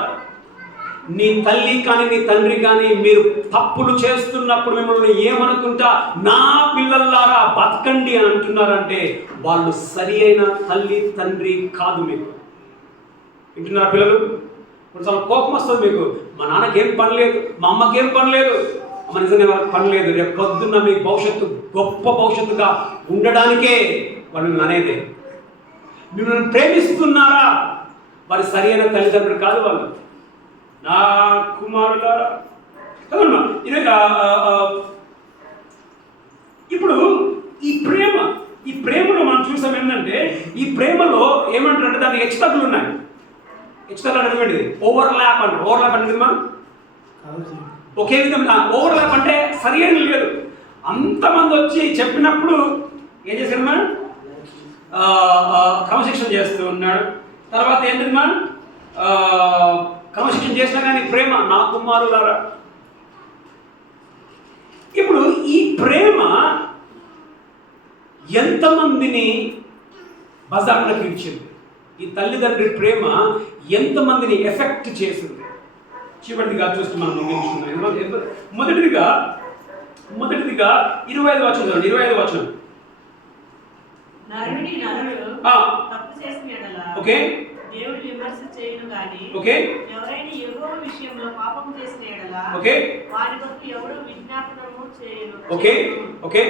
నీ తల్లి కానీ నీ తండ్రి కానీ మీరు తప్పులు చేస్తున్నప్పుడు మిమ్మల్ని ఏమనుకుంటా నా పిల్లలారా బతకండి అని అంటున్నారంటే వాళ్ళు సరి అయిన తల్లి తండ్రి కాదు. మీకు వింటున్నారా పిల్లలు? ఇప్పుడు చాలా కోపం వస్తుంది మీకు. మా నాన్నకేం పని లేదు, మా అమ్మకేం పని లేదు, అమ్మ నిజంగా వాళ్ళకి పని లేదు. రేపు పొద్దున్న మీ భవిష్యత్తు గొప్ప భవిష్యత్తుగా ఉండడానికే వాళ్ళు అనేదే. మిమ్మల్ని ప్రేమిస్తున్నారా? వారి సరి అయిన తల్లిదండ్రులు కాదు వాళ్ళు. నా కుమారులారా ఇప్పుడు ఈ ప్రేమలో మనం చూసాం ఏంటంటే, ఈ ప్రేమలో ఏమంటారంటే దానికి హెచ్చుతగ్గులు ఉన్నాయి. హెచ్చుతగ్గులు అంటే ఓవర్లాప్ అంటారు. ఓవర్లాప్ అంటే మనం ఒకే విధంగా, ఓవర్లాప్ అంటే సరి అయిన లేదు. అంతమంది వచ్చి చెప్పినప్పుడు ఏం చేశాడు మనం? క్రమశిక్షణ చేస్తూ ఉన్నాడు. తర్వాత ఏంటంటే మనం క్రమశిక్షణ చేసినా కానీ ప్రేమ నా కుమారులారా. ఇప్పుడు ఈ ప్రేమ ఎంతమందిని బజార్లోకి ఇచ్చింది? ఈ తల్లిదండ్రి ప్రేమ ఎంతమందిని ఎఫెక్ట్ చేసింది? చివరిదిగా చూస్తే మనం ముగించుకున్నాం. మొదటిదిగా 25 వచనం చూడండి. 25 వచనం. తప్పు చేసిన యెడల ఓకే, దేవుడు విమర్శ చేయను గాని ఓకే, ఎవరైనా యెహోవా విషయంలో పాపం చేసిన యెడల ఓకే, వారి కొరకు ఎవడు విజ్ఞాపనము చేయను. ఓకే, ఓకే,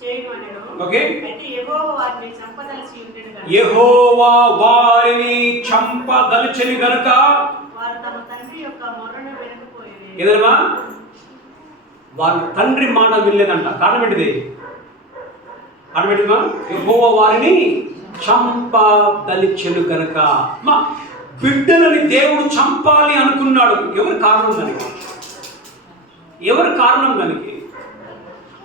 చేయను అనెను. ఓకే. అయితే యెహోవా వారిని చంపదలచి ఉండెను గనుక, యెహోవా వారిని చంపదలచెను గనుక వారు తమ తండ్రి యొక్క మొర్రను వినకపోయేది. ఏదమ్మా? వాళ్ళ తండ్రి మాట వినలేదంట. కారణం ఏంటిది? యెహోవా వారిని చంపదలిచెను కనుక. మా బిడ్డలని దేవుడు చంపాలి అనుకున్నాడు. ఎవరి కారణం దానికి? ఎవరి కారణం దానికి?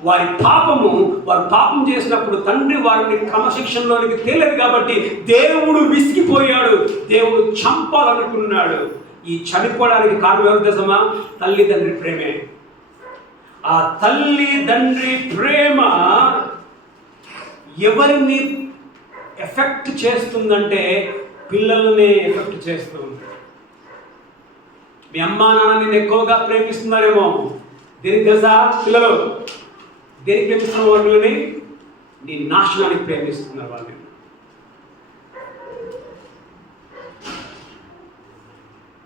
వారి పాపం చేసినప్పుడు తండ్రి వారిని క్రమశిక్షణలోనికి తేలేదు కాబట్టి దేవుడు విసిగిపోయాడు. దేవుడు చంపాలనుకున్నాడు. ఈ చనిపోవడానికి కారణం ఎవరు తెలుసమ్మా? తల్లిదండ్రి ప్రేమే. ఆ తల్లిదండ్రి ప్రేమ ఎవరిని ఎఫెక్ట్ చేస్తుందంటే పిల్లల్ని ఎఫెక్ట్ చేస్తుంది. మీ అమ్మా నాన్న నేను ఎక్కువగా ప్రేమిస్తున్నారేమో. దేనికి తెలుసా పిల్లలు? దేనికి ప్రేమిస్తున్న వాళ్ళని? నీ నాశనానికి ప్రేమిస్తున్నారు వాళ్ళని.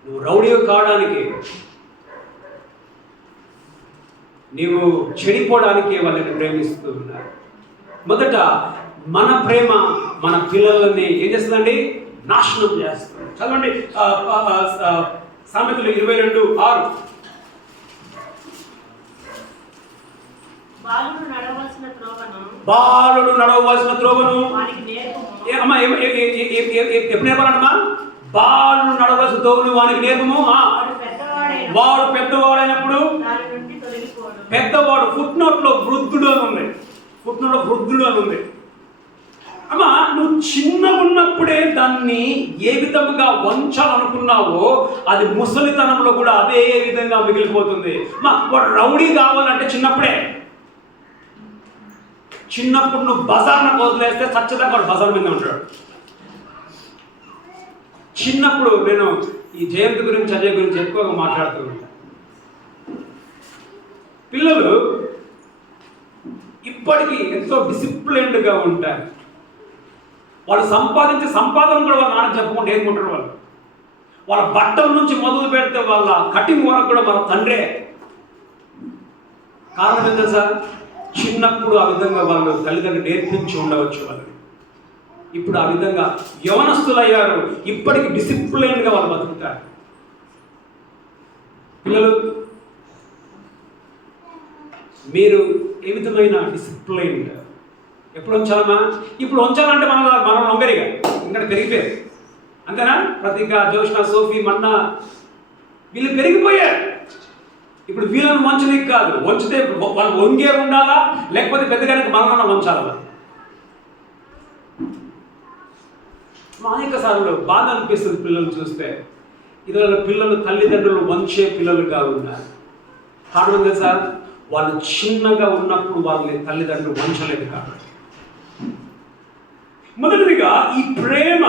నువ్వు రౌడీ కావడానికి, నీవు చెడిపోవడానికి వాళ్ళని ప్రేమిస్తూ ఉన్నారు. మొదట మన ప్రేమ మన పిల్లలని ఏం చేస్తుందండి? నాశనం చేస్తుంది. చదవండి సామెతలు 22:6. బాలుడు నడవవలసిన త్రోవను ఎప్పుడు నేర్పాలంటమ్మా? బాలుడు నడవలసిన త్రోవను వానికి నేర్పము. వాడు పెద్దవాడైనప్పుడు పెద్దవాడు ఫుట్నోట్లో వృద్ధుడు అని ఉంది. ఫుట్నోట్లో వృద్ధుడు అని ఉంది. అమ్మా, నువ్వు చిన్నగా ఉన్నప్పుడే దాన్ని ఏ విధంగా వంచాలనుకున్నావో అది ముసలితనంలో కూడా అదే విధంగా మిగిలిపోతుంది. వాడు రౌడీ కావాలంటే చిన్నప్పుడు నువ్వు బజార్ను వదిలేస్తే చచ్చదాకా వాడు బజార్ మీద ఉంటాడు. చిన్నప్పుడు నేను ఈ జయంతి గురించి అజయ్ గురించి ఎక్కువగా మాట్లాడుతూ ఉంటాను. పిల్లలు ఇప్పటికీ ఎంతో డిసిప్లిన్డ్గా ఉంటారు. వాళ్ళు సంపాదించే సంపాదన కూడా వాళ్ళ నాన్న చెప్పకుండా ఏముంటారు. వాళ్ళ బట్టల నుంచి మొదలు పెడితే వాళ్ళ కటింగ్ వరకు కూడా వాళ్ళ తండ్రే. కారణం ఏంటో సార్? చిన్నప్పుడు ఆ విధంగా వాళ్ళు తల్లిదండ్రులు నేర్పించి ఉండవచ్చు వాళ్ళని. ఇప్పుడు ఆ విధంగా యవనస్తులు అయ్యారు, ఇప్పటికి డిసిప్లిన్గా వాళ్ళు బతుకుతారు. పిల్లలు, మీరు ఏ విధమైన డిసిప్లైన్ ఎప్పుడు ఉంచాలమ్మా? ఇప్పుడు ఉంచాలంటే మనం లొంగరిగా ఇంకా పెరిగిపోయారు. అంతేనా? ప్రతిక, జోష్న, సోఫీ, మన్నా వీళ్ళు పెరిగిపోయారు. ఇప్పుడు వీళ్ళని వంచనీకి కాదు, వంచితే వాళ్ళు వంగే ఉండాలా, లేకపోతే పెద్దగానికి మనమన్నా వంచాలా. అనేక సార్లు బాధ అనిపిస్తుంది పిల్లలు చూస్తే. ఇవాళ పిల్లలు తల్లిదండ్రులు వంచే పిల్లలుగా ఉన్నారు. కారణం తెలుసా? వాళ్ళు చిన్నగా ఉన్నప్పుడు వాళ్ళని తల్లిదండ్రులు వంచలేదు కాబట్టి. మొదటిదిగా ఈ ప్రేమ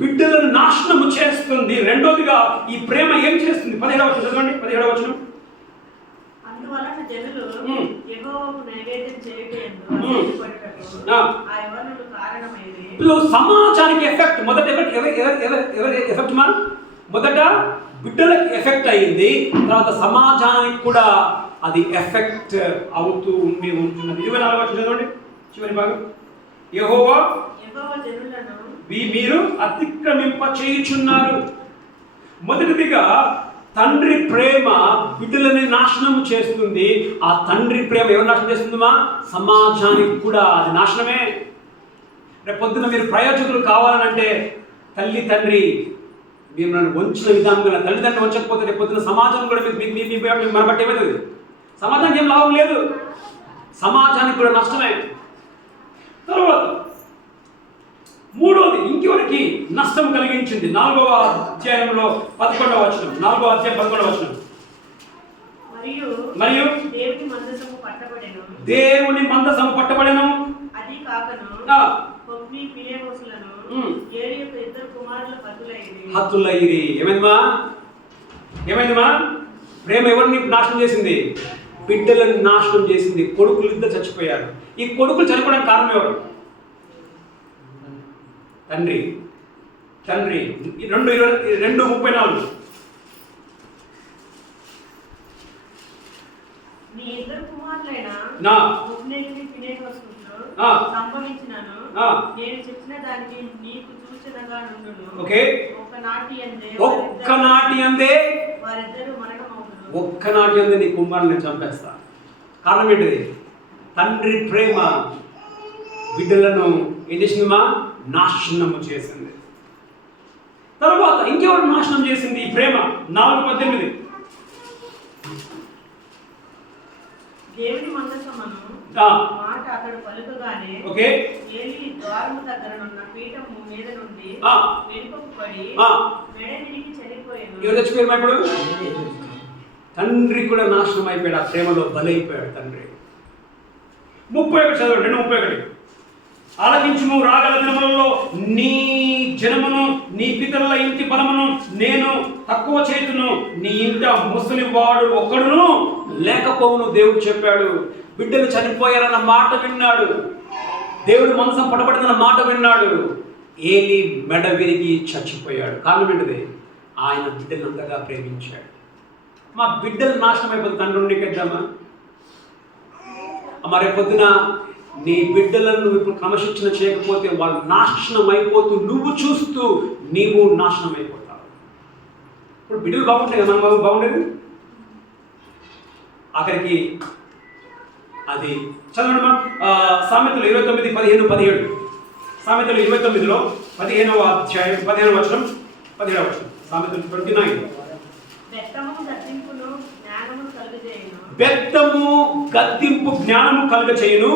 బిడ్డలను నాశనము చేస్తుంది. రెండోదిగా ఈ ప్రేమ ఏం చేస్తుంది? 17వ వచనం చదవండి. 17వ వచనం. అందువలన జనులు యెహోవాకు నైవేద్యం చేయుటయందు ఆ యవ్వనులు కారణమైనది. ఇప్పుడు సమాజానికి ఎఫెక్ట్, మొదట ఎఫెక్ట్ మొదట బిడ్డలకు ఎఫెక్ట్ అయ్యింది, తర్వాత సమాజానికి కూడా అది ఎఫెక్ట్ అవుతూ ఉంటున్నది. 24వ వచనం చదవండి, చివరి భాగం. యెహోవా జనులను మీరు అతిక్రమింప చేయుచున్నారు. మొదటిదిగా తండ్రి ప్రేమ బిడ్డలని నాశనం చేస్తుంది. ఆ తండ్రి ప్రేమ ఎవరు నాశనం చేస్తుందమ్మా? సమాజానికి కూడా అది నాశనమే. రేపు పొద్దున మీరు ప్రయోజకులు కావాలంటే తల్లి తండ్రి మీరు నన్ను వంచిన విధానంగా, తల్లిదండ్రులు వంచకపోతే రేపు పొద్దున సమాజం కూడా మన బట్టి ఏమవుతుంది? సమాజానికి ఏం లాభం లేదు, సమాజానికి కూడా నష్టమే. తర్వాత మూడోది ఇంకెవరికి నష్టం కలిగించింది? 4వ అధ్యాయంలో 11వ వచనం. 4వ అధ్యాయం 11వ వచనం. మరియు దేవుని మందసము పట్టబడెను. అది కాకను హొఫ్నీ ఫినెహాసులను ఏలి యొక్క ఇద్దరు కుమారుల హతులైరి. ఏమైందమ్మా? ప్రేమ ఎవరిని నాశనం చేసింది? బిడ్డలను నాశనం చేసింది. కొడుకులు ఇద్దరు చచ్చిపోయారు. ఈ కొడుకులు చనిపోవడానికి కారణం ఎవరు? తండ్రి. 2:34. నీ ఇద్దరు కుమారులైన హొఫ్నీకి ఫినెహాసులను సంభవించినను నేను చెప్పిన దానికి నీకు సూచనగా నుండును. ఓకే, ఒక్కనాటి అందే వారిద్దరూ మరణమవుదురు. ఒక్కనాటి అందే నీ కుమారుని నేను చంపేస్తా. కారణం ఏంటిది? తండ్రి ప్రేమ బిడ్డలను ఏం చేసిందమ్మా? నాశనము చేసింది. తర్వాత ఇంకెవరు నాశనం చేసింది ఈ ప్రేమ? 4:18. దేవుని మందసమును మాట అతడు పలుకగానే ఏలీ ద్వారము దగ్గరనున్న పీఠము మీద నుండి వెనుకకు పడి మెడ విరిగి చనిపోయాను. ఎవరు చచ్చిపోయారు? ఇప్పుడు తండ్రి కూడా నాశనం అయిపోయాడు. ఆ ప్రేమలో బలైపోయాడు తండ్రి. 31 చదవండి. 2:31. ఆలకించుము, రాగల దినములలో నీ జనమును నీ పితరుల ఇంటి బలమును నేను తక్కువ చేతును, నీ ఇంట ముసలి వాడు ఒక్కడును లేకపోవును. దేవుడు చెప్పాడు. బిడ్డలు చనిపోయారన్న మాట విన్నాడు. దేవుడు మనసం పడబడిందన్న మాట విన్నాడు. ఏలి మెడ విరిగి చచ్చిపోయాడు. కారణం ఏంటిది? ఆయన బిడ్డలను అంతగా ప్రేమించాడు. మా బిడ్డలు నాశనం అయిపోతే తండ్రి నీకెద్దామా? మరి పొద్దున నీ బిడ్డలను నువ్వు ఇప్పుడు క్రమశిక్షణ చేయకపోతే వాళ్ళు నాశనం అయిపోతూ నువ్వు చూస్తూ నీవు నాశనం అయిపోతావు. ఇప్పుడు బిడ్డలు బాగుంటాయి కదా, మనం బాగుండేది. ఆఖరికి అది చదవండి సామెతలు 29:15-17. సామెతలు 29లో 15వ అధ్యాయం 15వ వచనం 17వ వచనం. సామెతలు 29. బెత్తము గద్దింపు జ్ఞానము కలుగచేయును.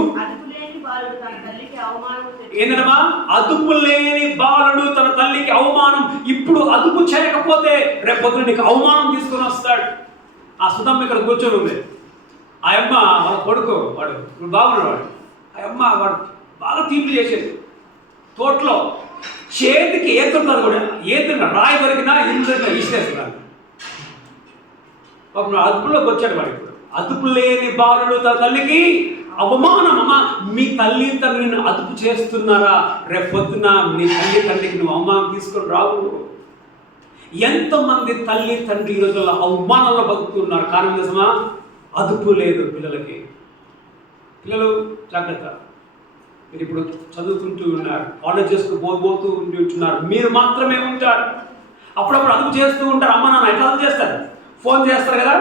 ఏంటమ్మా? అదుపు లేని బాలుడు తన తల్లికి అవమానం. ఇప్పుడు అదుపు చేయకపోతే రేపొద్దున నీకు అవమానం తీసుకొని వస్తాడు. ఆ సుధమ్మ ఇక్కడ కూర్చొని ఉంది. ఆ అమ్మ వాళ్ళ కొడుకు, వాడు ఇప్పుడు బాగున్నాడు. వాడు ఆ అమ్మ వాడు బాగా తీర్పు చేసేది. తోటలో చేతికి ఏతుంటుంది కూడా, ఏతున్నా రాయి దొరికినా ఇల్లు ఇచ్చేస్తున్నాడు. పాపం అదుపులోకి వచ్చాడు వాడు. ఇప్పుడు అదుపు లేని బాలుడు తన తల్లికి అవమానం. అమ్మ, మీ తల్లి తండ్రిని అదుపు చేస్తున్నారా? రేపొద్దున నీ తల్లి తండ్రికి నువ్వు అవమానం తీసుకొని రావు. ఎంతమంది తల్లి తండ్రి ఈ రోజుల్లో అవమానంలో బతుకుతున్నారు. కారణం నిజమా? అదుపు లేదు పిల్లలకి. పిల్లలు జాగ్రత్త. మీరు ఇప్పుడు చదువుకుంటూ ఉన్నారు, కాలేజెస్కు పోతూ ఉంటున్నారు. మీరు మాత్రమే ఉంటారు. అప్పుడప్పుడు అదుపు చేస్తూ ఉంటారు. అమ్మ నాన్న ఎట్లా అదుపు చేస్తారు? ఫోన్ చేస్తారు కదా,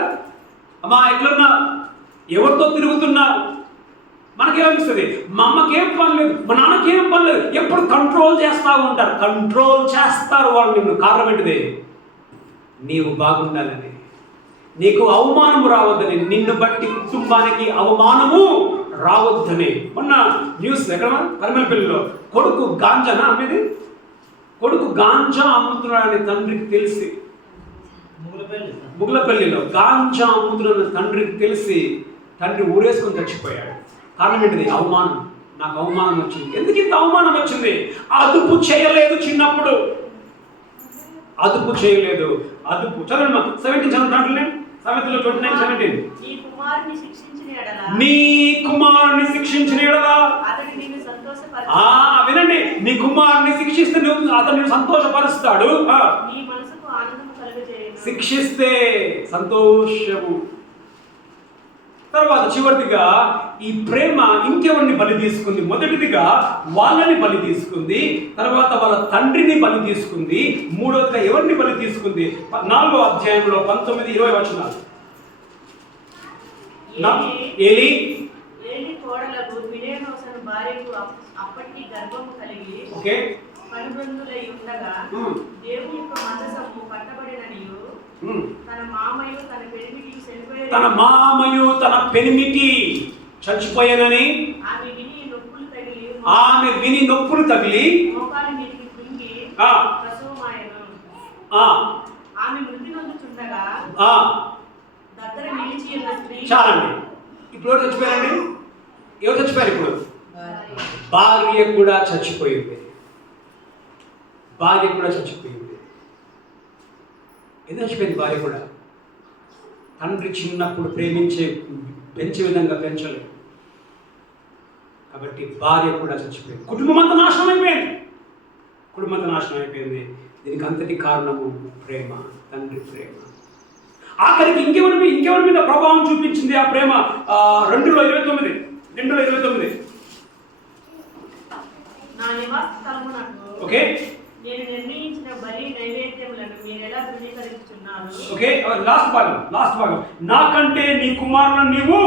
అమ్మా ఎట్లున్నా, ఎవరితో తిరుగుతున్నా. మనకేమనిపిస్తుంది? మా అమ్మకేం పని లేదు, మా నాన్నకేం పని లేదు. ఎప్పుడు కంట్రోల్ చేస్తూ ఉంటారు. కంట్రోల్ చేస్తారు వాళ్ళు నిన్ను. కారణం ఏంటిది? నీవు బాగుండాలని, నీకు అవమానము రావద్దని, నిన్ను బట్టి కుటుంబానికి అవమానము రావద్దని. మొన్న న్యూస్ ఎక్కడ కరిమలపల్లిలో కొడుకు గాంజానా అమ్మేది, కొడుకు గాంజా అమ్ముతున్నాడని తండ్రికి తెలిసి, ముగులపల్లిలో గాంజా అమ్ముతున్న తండ్రికి తెలిసి తండ్రి ఊరేసుకొని చచ్చిపోయాడు. కారణం ఏంటిది? అవమానం. నాకు అవమానం వచ్చింది. ఎందుకు ఇంత అవమానం వచ్చింది? అదుపు చేయలేదు చిన్నప్పుడు, అదుపు చేయలేదు. అదుపు చదవండి 17 చదవండి. సామెతలో 29:17. నీ కుమారుని శిక్షించిన ఎడల అతడు నిన్ను సంతోషపరుస్తాడు. వినండి, నీ కుమారుని శిక్షిస్తే అతను నిన్ను సంతోషపరుస్తాడు. నీ మనసుకు ఆనందం కలుగజేయును. శిక్షిస్తే సంతోషము. తర్వాత చివరిదిగా ఈ ప్రేమ ఇంకెవరిని బలి తీసుకుంది? మొదటిదిగా వాళ్ళని బలి తీసుకుంది, తర్వాత వాళ్ళ తండ్రిని బలి తీసుకుంది, మూడవదిగా ఎవరిని బలి తీసుకుంది? 4వ అధ్యాయంలో 19-20 వచనాలు. ఏలి కోడలకు ఫినెహాసు భార్యకు అప్పటికి గర్భము కలిగి కనుబొందులై ఉండగా దేవుని యొక్క మందసము పట్టబడిననియు తన మామయు తన పెనిమిటి చచ్చిపోయానని ఆమె విని నొప్పులు తగిలి మోకాలి మీదికి కృంగి ప్రసవమాయెను. ఆమె మృతి నొందుచుండగా దగ్గర నిలిచి ఉన్న స్త్రీ. చాలండి. ఇప్పుడు ఎవరు చచ్చిపోయారండి? ఎవరు చచ్చిపోయారు? ఇప్పుడు భార్య కూడా చచ్చిపోయింది. భార్య కూడా చచ్చిపోయింది. ఎందుకు చచ్చిపోయింది భార్య కూడా? తండ్రి చిన్నప్పుడు పెంచే విధంగా పెంచలేదు కాబట్టి భార్య కూడా చచ్చిపోయింది. కుటుంబం అంతా నాశనం అయిపోయింది. దీనికి అంతటి కారణము ప్రేమ, తండ్రి ప్రేమ. ఆఖరికి ఇంకెవరి మీద ప్రభావం చూపించింది ఆ ప్రేమ? 2:29. నా నివాస స్థలమునకు ఓకే నేను నిర్ణయించిన బలి నైవేద్యములను మీరు ఎలా ధృవీకరించుచున్నారు? ఓకే, లాస్ట్ భాగం. నాకంటే నీ కుమారులను నీవు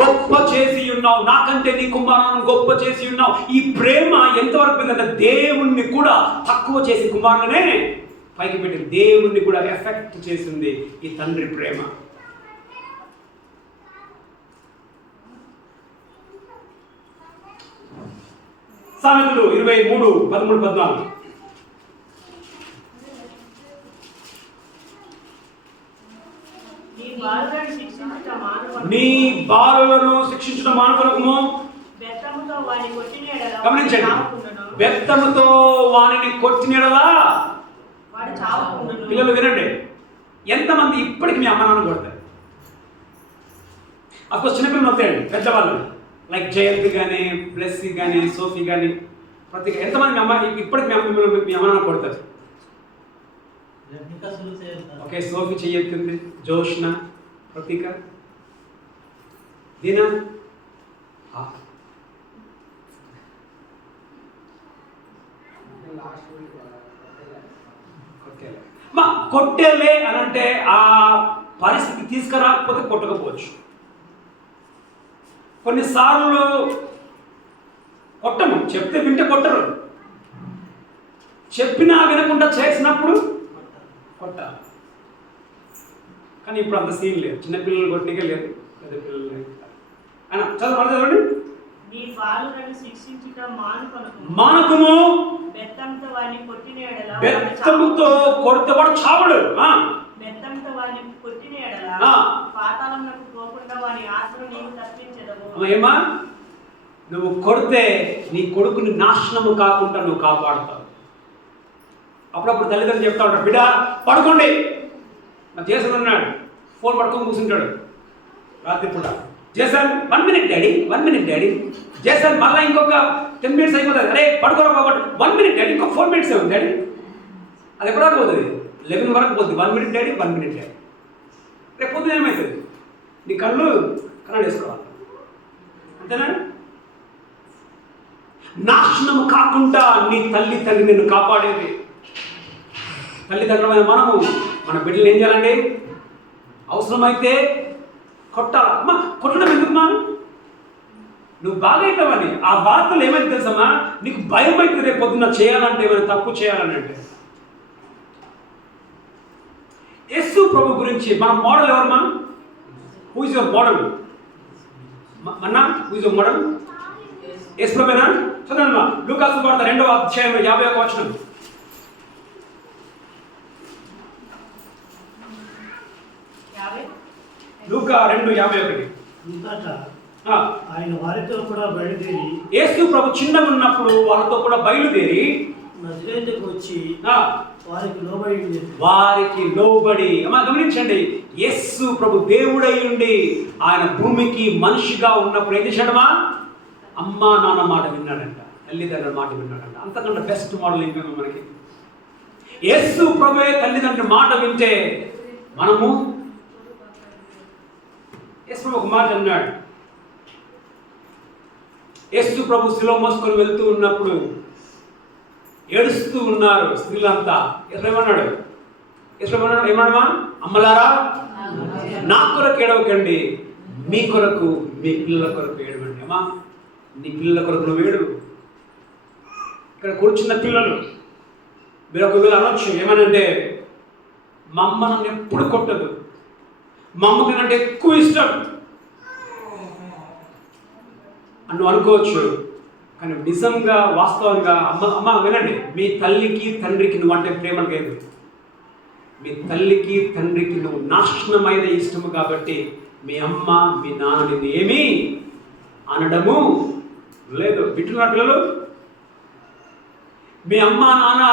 గొప్ప చేసి ఉన్నావు. నాకంటే నీ కుమారులను గొప్ప చేసి ఉన్నావు. ఈ ప్రేమ ఎంతవరకు పోయిందంటే దేవుణ్ణి కూడా తక్కువ చేసి కుమారులనే పైకి పెట్టి దేవుణ్ణి కూడా ఎఫెక్ట్ చేసింది ఈ తండ్రి ప్రేమ. సామెతలు 23:13-14. నీ బాలులను శిక్షించడం మానుకొనకుము. గమనించండి, బెత్తముతో వానిని కొట్టిన యెడల పిల్లలు వినండి, ఎంతమంది ఇప్పటికి మీ అమ్మ నాన్న కొడతారు? అఫ్కోర్స్ చిన్నపిల్లలు వస్తాయండి, పెద్దవాళ్ళు లైక్ జయంతి కానీ, బ్లెస్సీ కానీ, సోఫీ కానీ, ప్రతి ఎంతమంది మీ అమ్మ ఇప్పటికి మీ అమ్మ నాన్న కొడతారు? ఓకే, సోఫీ చెయ్యెత్తింది, జోష్న, ప్రతీక, దీనా. కొట్టేలే అని అంటే ఆ పరిస్థితి తీసుకురాకపోతే కొట్టకపోవచ్చు. కొన్నిసార్లు కొట్టము, చెప్తే వింటే కొట్టరు, చెప్పినా వినకుండా చేసినప్పుడు కొట్టాలి. కానీ ఇప్పుడు అంత సీన్ లేదు, చిన్నపిల్లలు కొట్టికే లేదు, పెద్ద పిల్లలు అయినా చదవండి. నీ బాలులను శిక్షించుట మానుకుము. బెత్తంతో వారిని కొట్టిన యెడల, బెత్తముతో కొడితే వాడు చావడు. బెత్తంతో వారిని కొట్టిన యెడల పాతాళమునకు పోకుండా వారి ఆత్మను నీవు తప్పించెదవు. ఏమా, నువ్వు కొడితే నీ కొడుకుని నాశనము కాకుండా నువ్వు కాపాడుతావు. అప్పుడప్పుడు తల్లిదండ్రులు చెప్తా ఉంటాడు, బిడ్డ పడుకోండి. నా జేసన్ ఉన్నాడు, ఫోన్ పడుకొని కూర్చుంటాడు రాత్రి పూట. Jason 1 minute daddy. జేసన్ మళ్ళీ ఇంకొక 10 minutes అయిపోతుంది. అరే పడుకోరా కాబట్టి 1 minute డాడీ, ఇంకొక 4 minutes ఏమో డాడీ. అది ఎప్పుడు వరకు పోతుంది? 11 వరకు పోతుంది. 1 minute డాడీ. రేపు పొద్దున ఏమవుతుంది? నీ కళ్ళు కన్నడ వేసుకోవాలి, అంతేనా? నాశనము కాకుండా నీ తల్లి నిన్ను కాపాడేది. తల్లిదండ్రులమైన మనము మన బిడ్డలు ఏం చేయాలండి? అవసరమైతే కొట్టాలా? అమ్మా కొట్టడం ఎందుకుమా? నువ్వు బాగైతావని. ఆ వార్తలు ఏమైతే తెలుసమ్మా, నీకు భయం అయితే రేపు పొద్దున్న చేయాలంటే, ఏమైనా తప్పు చేయాలని అంటే. యేసు ప్రభు గురించి మన మోడల్ ఎవరమ్మా? Who is your model? అన్నా, హూ ఇస్ యువర్ మోడల్? యేసు ప్రభునా? చదవమ్మా, లూకా సువార్త 2వ అధ్యాయం 51వ వచనం. లూకా 2:51. ఇంతట ఆ, ఆయన వారితో కూడా బయలుదేరి యేసు ప్రభు చిన్నగా ఉన్నప్పుడు వాళ్ళతో కూడా బయలుదేరి నజరేతుకు వచ్చి ఆ, వారికి లోబడి ఉండేది. వారికి లోబడి. అమ్మా గమనించండి, యేసు ప్రభు దేవుడై ఉండి ఆయన భూమికి మనిషిగా ఉన్నప్పుడు ఏం చేశాడమ్మా? అమ్మా నాన్న మాట విన్నాడంట, తల్లిదండ్రుల మాట విన్నాడంట. అంతకంటే బెస్ట్ మోడల్ ఇంకేమో మనకి. యేసు ప్రభువే తల్లిదండ్రుల మాట వింటే మనము, యేసు ప్రభు ఒక మాట అన్నాడు. యేసు ప్రభు శిలువ మోసుకొని వెళ్తూ ఉన్నప్పుడు ఏడుస్తూ ఉన్నారు స్త్రీలంతా. ఏమన్నాడు? ఏమన్నాడమ్మా? అమ్మలారా, నా కొరకు ఏడవకండి, మీ కొరకు, మీ పిల్లల కొరకు ఏడవండి. అమ్మా, నీ పిల్లల కొరకు నువ్వు ఏడు. ఇక్కడ కూర్చున్న పిల్లలు మీరు ఒకవేళ అనొచ్చు, ఏమనంటే మా అమ్మ నన్ను ఎప్పుడు కొట్టదు, మా అమ్మకి అంటే ఎక్కువ ఇష్టం అని నువ్వు అనుకోవచ్చు. కానీ నిజంగా వాస్తవంగా అమ్మ వినండి, మీ తల్లికి తండ్రికి నువ్వు అంటే ప్రేమ లేదు. మీ తల్లికి తండ్రికి నువ్వు నాశనమైన ఇష్టము కాబట్టి మీ అమ్మ మీ నాన్న నిన్ను ఏమీ అనడము లేదు. వింటున్న పిల్లలు, మీ అమ్మ నాన్న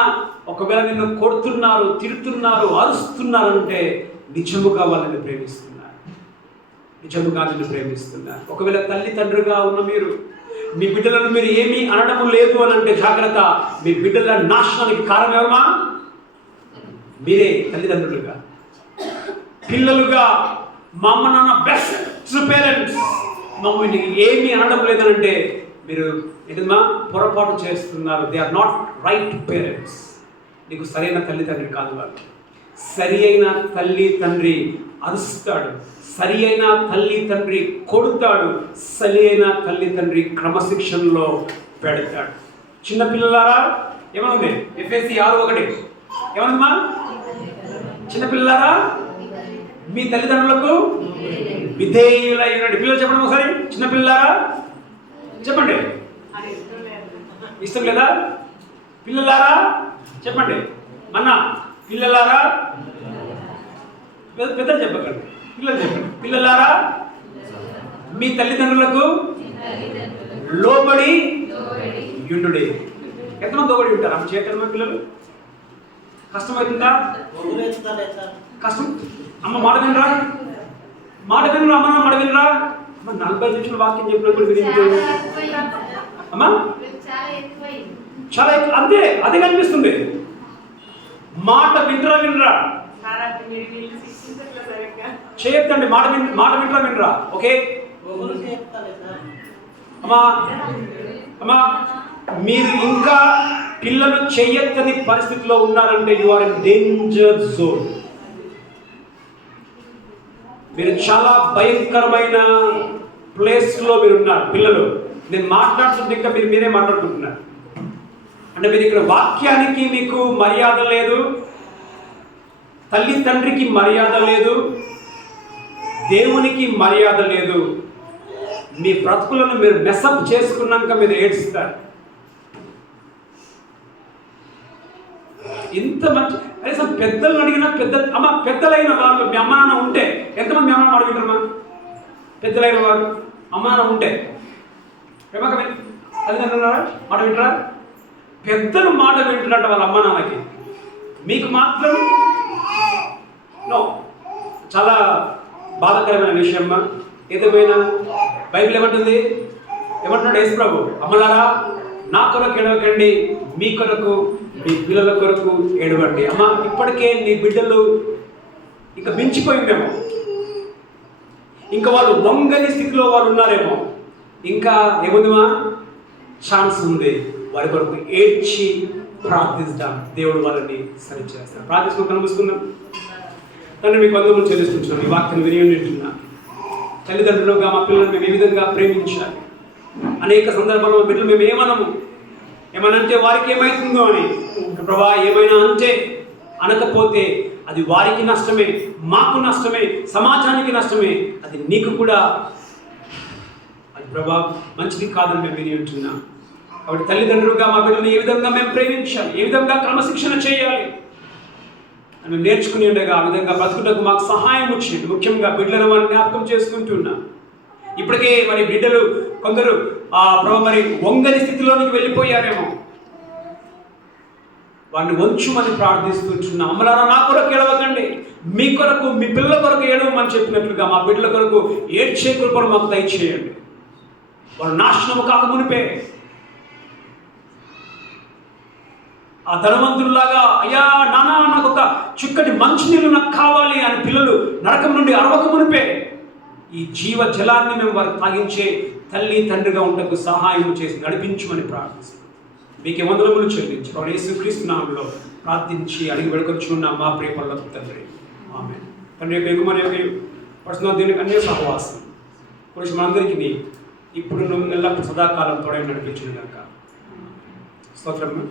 ఒకవేళ నిన్ను కొడుతున్నారు, తిడుతున్నారు, అరుస్తున్నారంటే నిజముగా వాళ్ళని ప్రేమిస్తున్నారు, నిజముగా నిన్ను ప్రేమిస్తున్నారు. ఒకవేళ తల్లిదండ్రులుగా ఉన్న మీరు మీ బిడ్డలను మీరు ఏమీ అనడం లేదు అని అంటే జాగ్రత్త, మీ బిడ్డల నాశనానికి కారణం ఎవరమ్మా? మీరే తల్లిదండ్రులుగా. పిల్లలుగా మా అమ్మ నాన్న బెస్ట్ పేరెంట్స్, మమ్మల్ని ఏమీ అనడం లేదనంటే మీరు ఏదమ్మా పొరపాటు చేస్తున్నారు. They are not right parents. నీకు సరైన తల్లిదండ్రి కాదు వాళ్ళు. సరి అయిన తల్లి తండ్రి అరుస్తాడు, సరి అయిన తల్లి తండ్రి కొడుతాడు, సరి అయిన తల్లి తండ్రి క్రమశిక్షణలో పెడతాడు. చిన్నపిల్లలారా ఏమనుంది? ఎఫెసీ 6:1 ఏమనుందమ్మా? చిన్నపిల్లలారా మీ తల్లిదండ్రులకు విధేయులై ఉండండి. పిల్లలు చెప్పండి ఒకసారి. చిన్నపిల్లలారా చెప్పండి. ఇష్టం లేదా? పిల్లలారా చెప్పండి. అన్న పిల్లలారా, పెద్దలు చెప్పకండి, పిల్లలు చెప్పండి. పిల్లలారా మీ తల్లిదండ్రులకు లోబడి యుండుడి. ఎంతమంది లోబడి ఉంటారు? అమ్మ చేతనమా పిల్లలు? కష్టమవుతుందా? కష్టం. అమ్మ మాట వినరా? మాట వినరా? అమ్మ మాట వినరా? అమ్మ 40 నిమిషాలు వాక్యం చెప్పినప్పుడు విని అమ్మా చాలా అంతే, అదే కనిపిస్తుంది. మాట వినరా? చేయొద్దండి. మాట వినరా? ఓకే అమ్మా, అమ్మా మీరు ఇంకా పిల్లలు చేయొద్దని పరిస్థితిలో ఉన్నారంటే you are in danger zone. మీరు చాలా భయంకరమైన ప్లేస్లో మీరు ఉన్నారు. పిల్లలు, నేను మాట్లాడుతుంటే ఇంకా మీరే మాట్లాడుకుంటున్నారు. అంటే మీరు ఇక్కడ వాక్యానికి మీకు మర్యాద లేదు, తల్లి తండ్రికి మర్యాద లేదు, దేవునికి మర్యాద లేదు. మీ బ్రతుకులను మీరు మెసప్ చేసుకున్నాక మీరు ఏడుస్తారు. ఇంత మంచి కనీసం పెద్దలను అడిగినా పెద్దలైన వాళ్ళు మీ అమ్మ నాన్న ఉంటే ఎంతమంది మీ అమ్మ మాట వింటారమ్మా? పెద్దలైన వారు అమ్మ నాన్న ఉంటే తల్లిదండ్రులారా మాట వింటారా? పెద్దలు మాట వింటున్నట్టు వాళ్ళ అమ్మ నాన్నకి, మీకు మాత్రం నో. చాలా బాధాకరమైన విషయం అమ్మా. ఏదేమైనా బైబిల్ ఏమంటుంది? ఏమంటున్నాడు యేసు ప్రభు? అమ్మలారా నా కొరకు ఏడవకండి, మీ కొరకు, మీ పిల్లల కొరకు ఏడవండి. అమ్మ ఇప్పటికే నీ బిడ్డలు ఇంకా మించిపోయిందేమో, ఇంకా వాళ్ళు వంగని స్థితిలో వాళ్ళు ఉన్నారేమో. ఇంకా ఏముందిమా? ఛాన్స్ ఉంది. వారి కొరకు ఏడ్చి ప్రార్థిస్తాం, దేవుడు వాళ్ళని సరి చేస్తాం. ప్రార్థించుకుని కనిపిస్తున్నాం. తండ్రి మీకు వందనములు చెల్లిస్తున్నాం. ఈ వాక్యం వినియోగించున్నా తల్లిదండ్రులుగా మా పిల్లలు మేము ఏ విధంగా ప్రేమించాలి. అనేక సందర్భాల్లో బిడ్డలు మేము ఏమనంటే వారికి ఏమవుతుందో అని, ప్రభా ఏమైనా అంటే అనకపోతే అది వారికి నష్టమే, మాకు నష్టమే, సమాజానికి నష్టమే, అది నీకు కూడా అది ప్రభా మంచిది కాదని మేము విని ఉంటున్నాం. కాబట్టి తల్లిదండ్రులుగా మా బిడ్డలు ఏ విధంగా మేము ప్రేమించాలి, ఏ విధంగా క్రమశిక్షణ చేయాలి మేము నేర్చుకుని ఉండగా ఆ విధంగా బ్రతుకుటకు మాకు సహాయం వచ్చింది. ముఖ్యంగా బిడ్డలను మనం జ్ఞాపకం చేసుకుంటున్నాం. ఇప్పటికే మరి బిడ్డలు కొందరు మరి వంగని స్థితిలోనికి వెళ్ళిపోయారేమో. వాడిని వంచుమని ప్రార్థిస్తుంటున్నాం. అమ్మలారా నా కొరకు ఏడవకండి, మీ కొరకు మీ పిల్లల కొరకు ఏడవమని చెప్పినట్లుగా మా బిడ్డల కొరకు ఏడ్చే కృపను మాకు దయచేయండి. వాడు నాశనము కాక మునిపే ఆ ధనవంతుల్లాగా అయ్యా నాన్న నాకు ఒక చిక్కటి మంచినీళ్ళు నాకు కావాలి అని పిల్లలు నరకం నుండి అరవక మునిపే ఈ జీవ జలాన్ని మేము వారికి తాగించే తల్లి తండ్రిగా ఉండకు సహాయం చేసి నడిపించమని ప్రార్థిస్తున్నాం. మీకే వందనములు చెల్లించి యేసుక్రీస్తు నామములో ప్రార్థించి అడిగి వేడుకొచ్చున్నాం మా ప్రియ పరలోకపు తండ్రి. ఆమేన్. తండ్రి యొక్క ఎగుమని యొక్క పర్సనల్ దీనికి అన్య సహవాసం పురుష మనందరికీ ఇప్పుడు నువ్వు ఎల్లప్పుడు సదాకాలం తోడై నడిపించిన గాక. స్తోత్రం.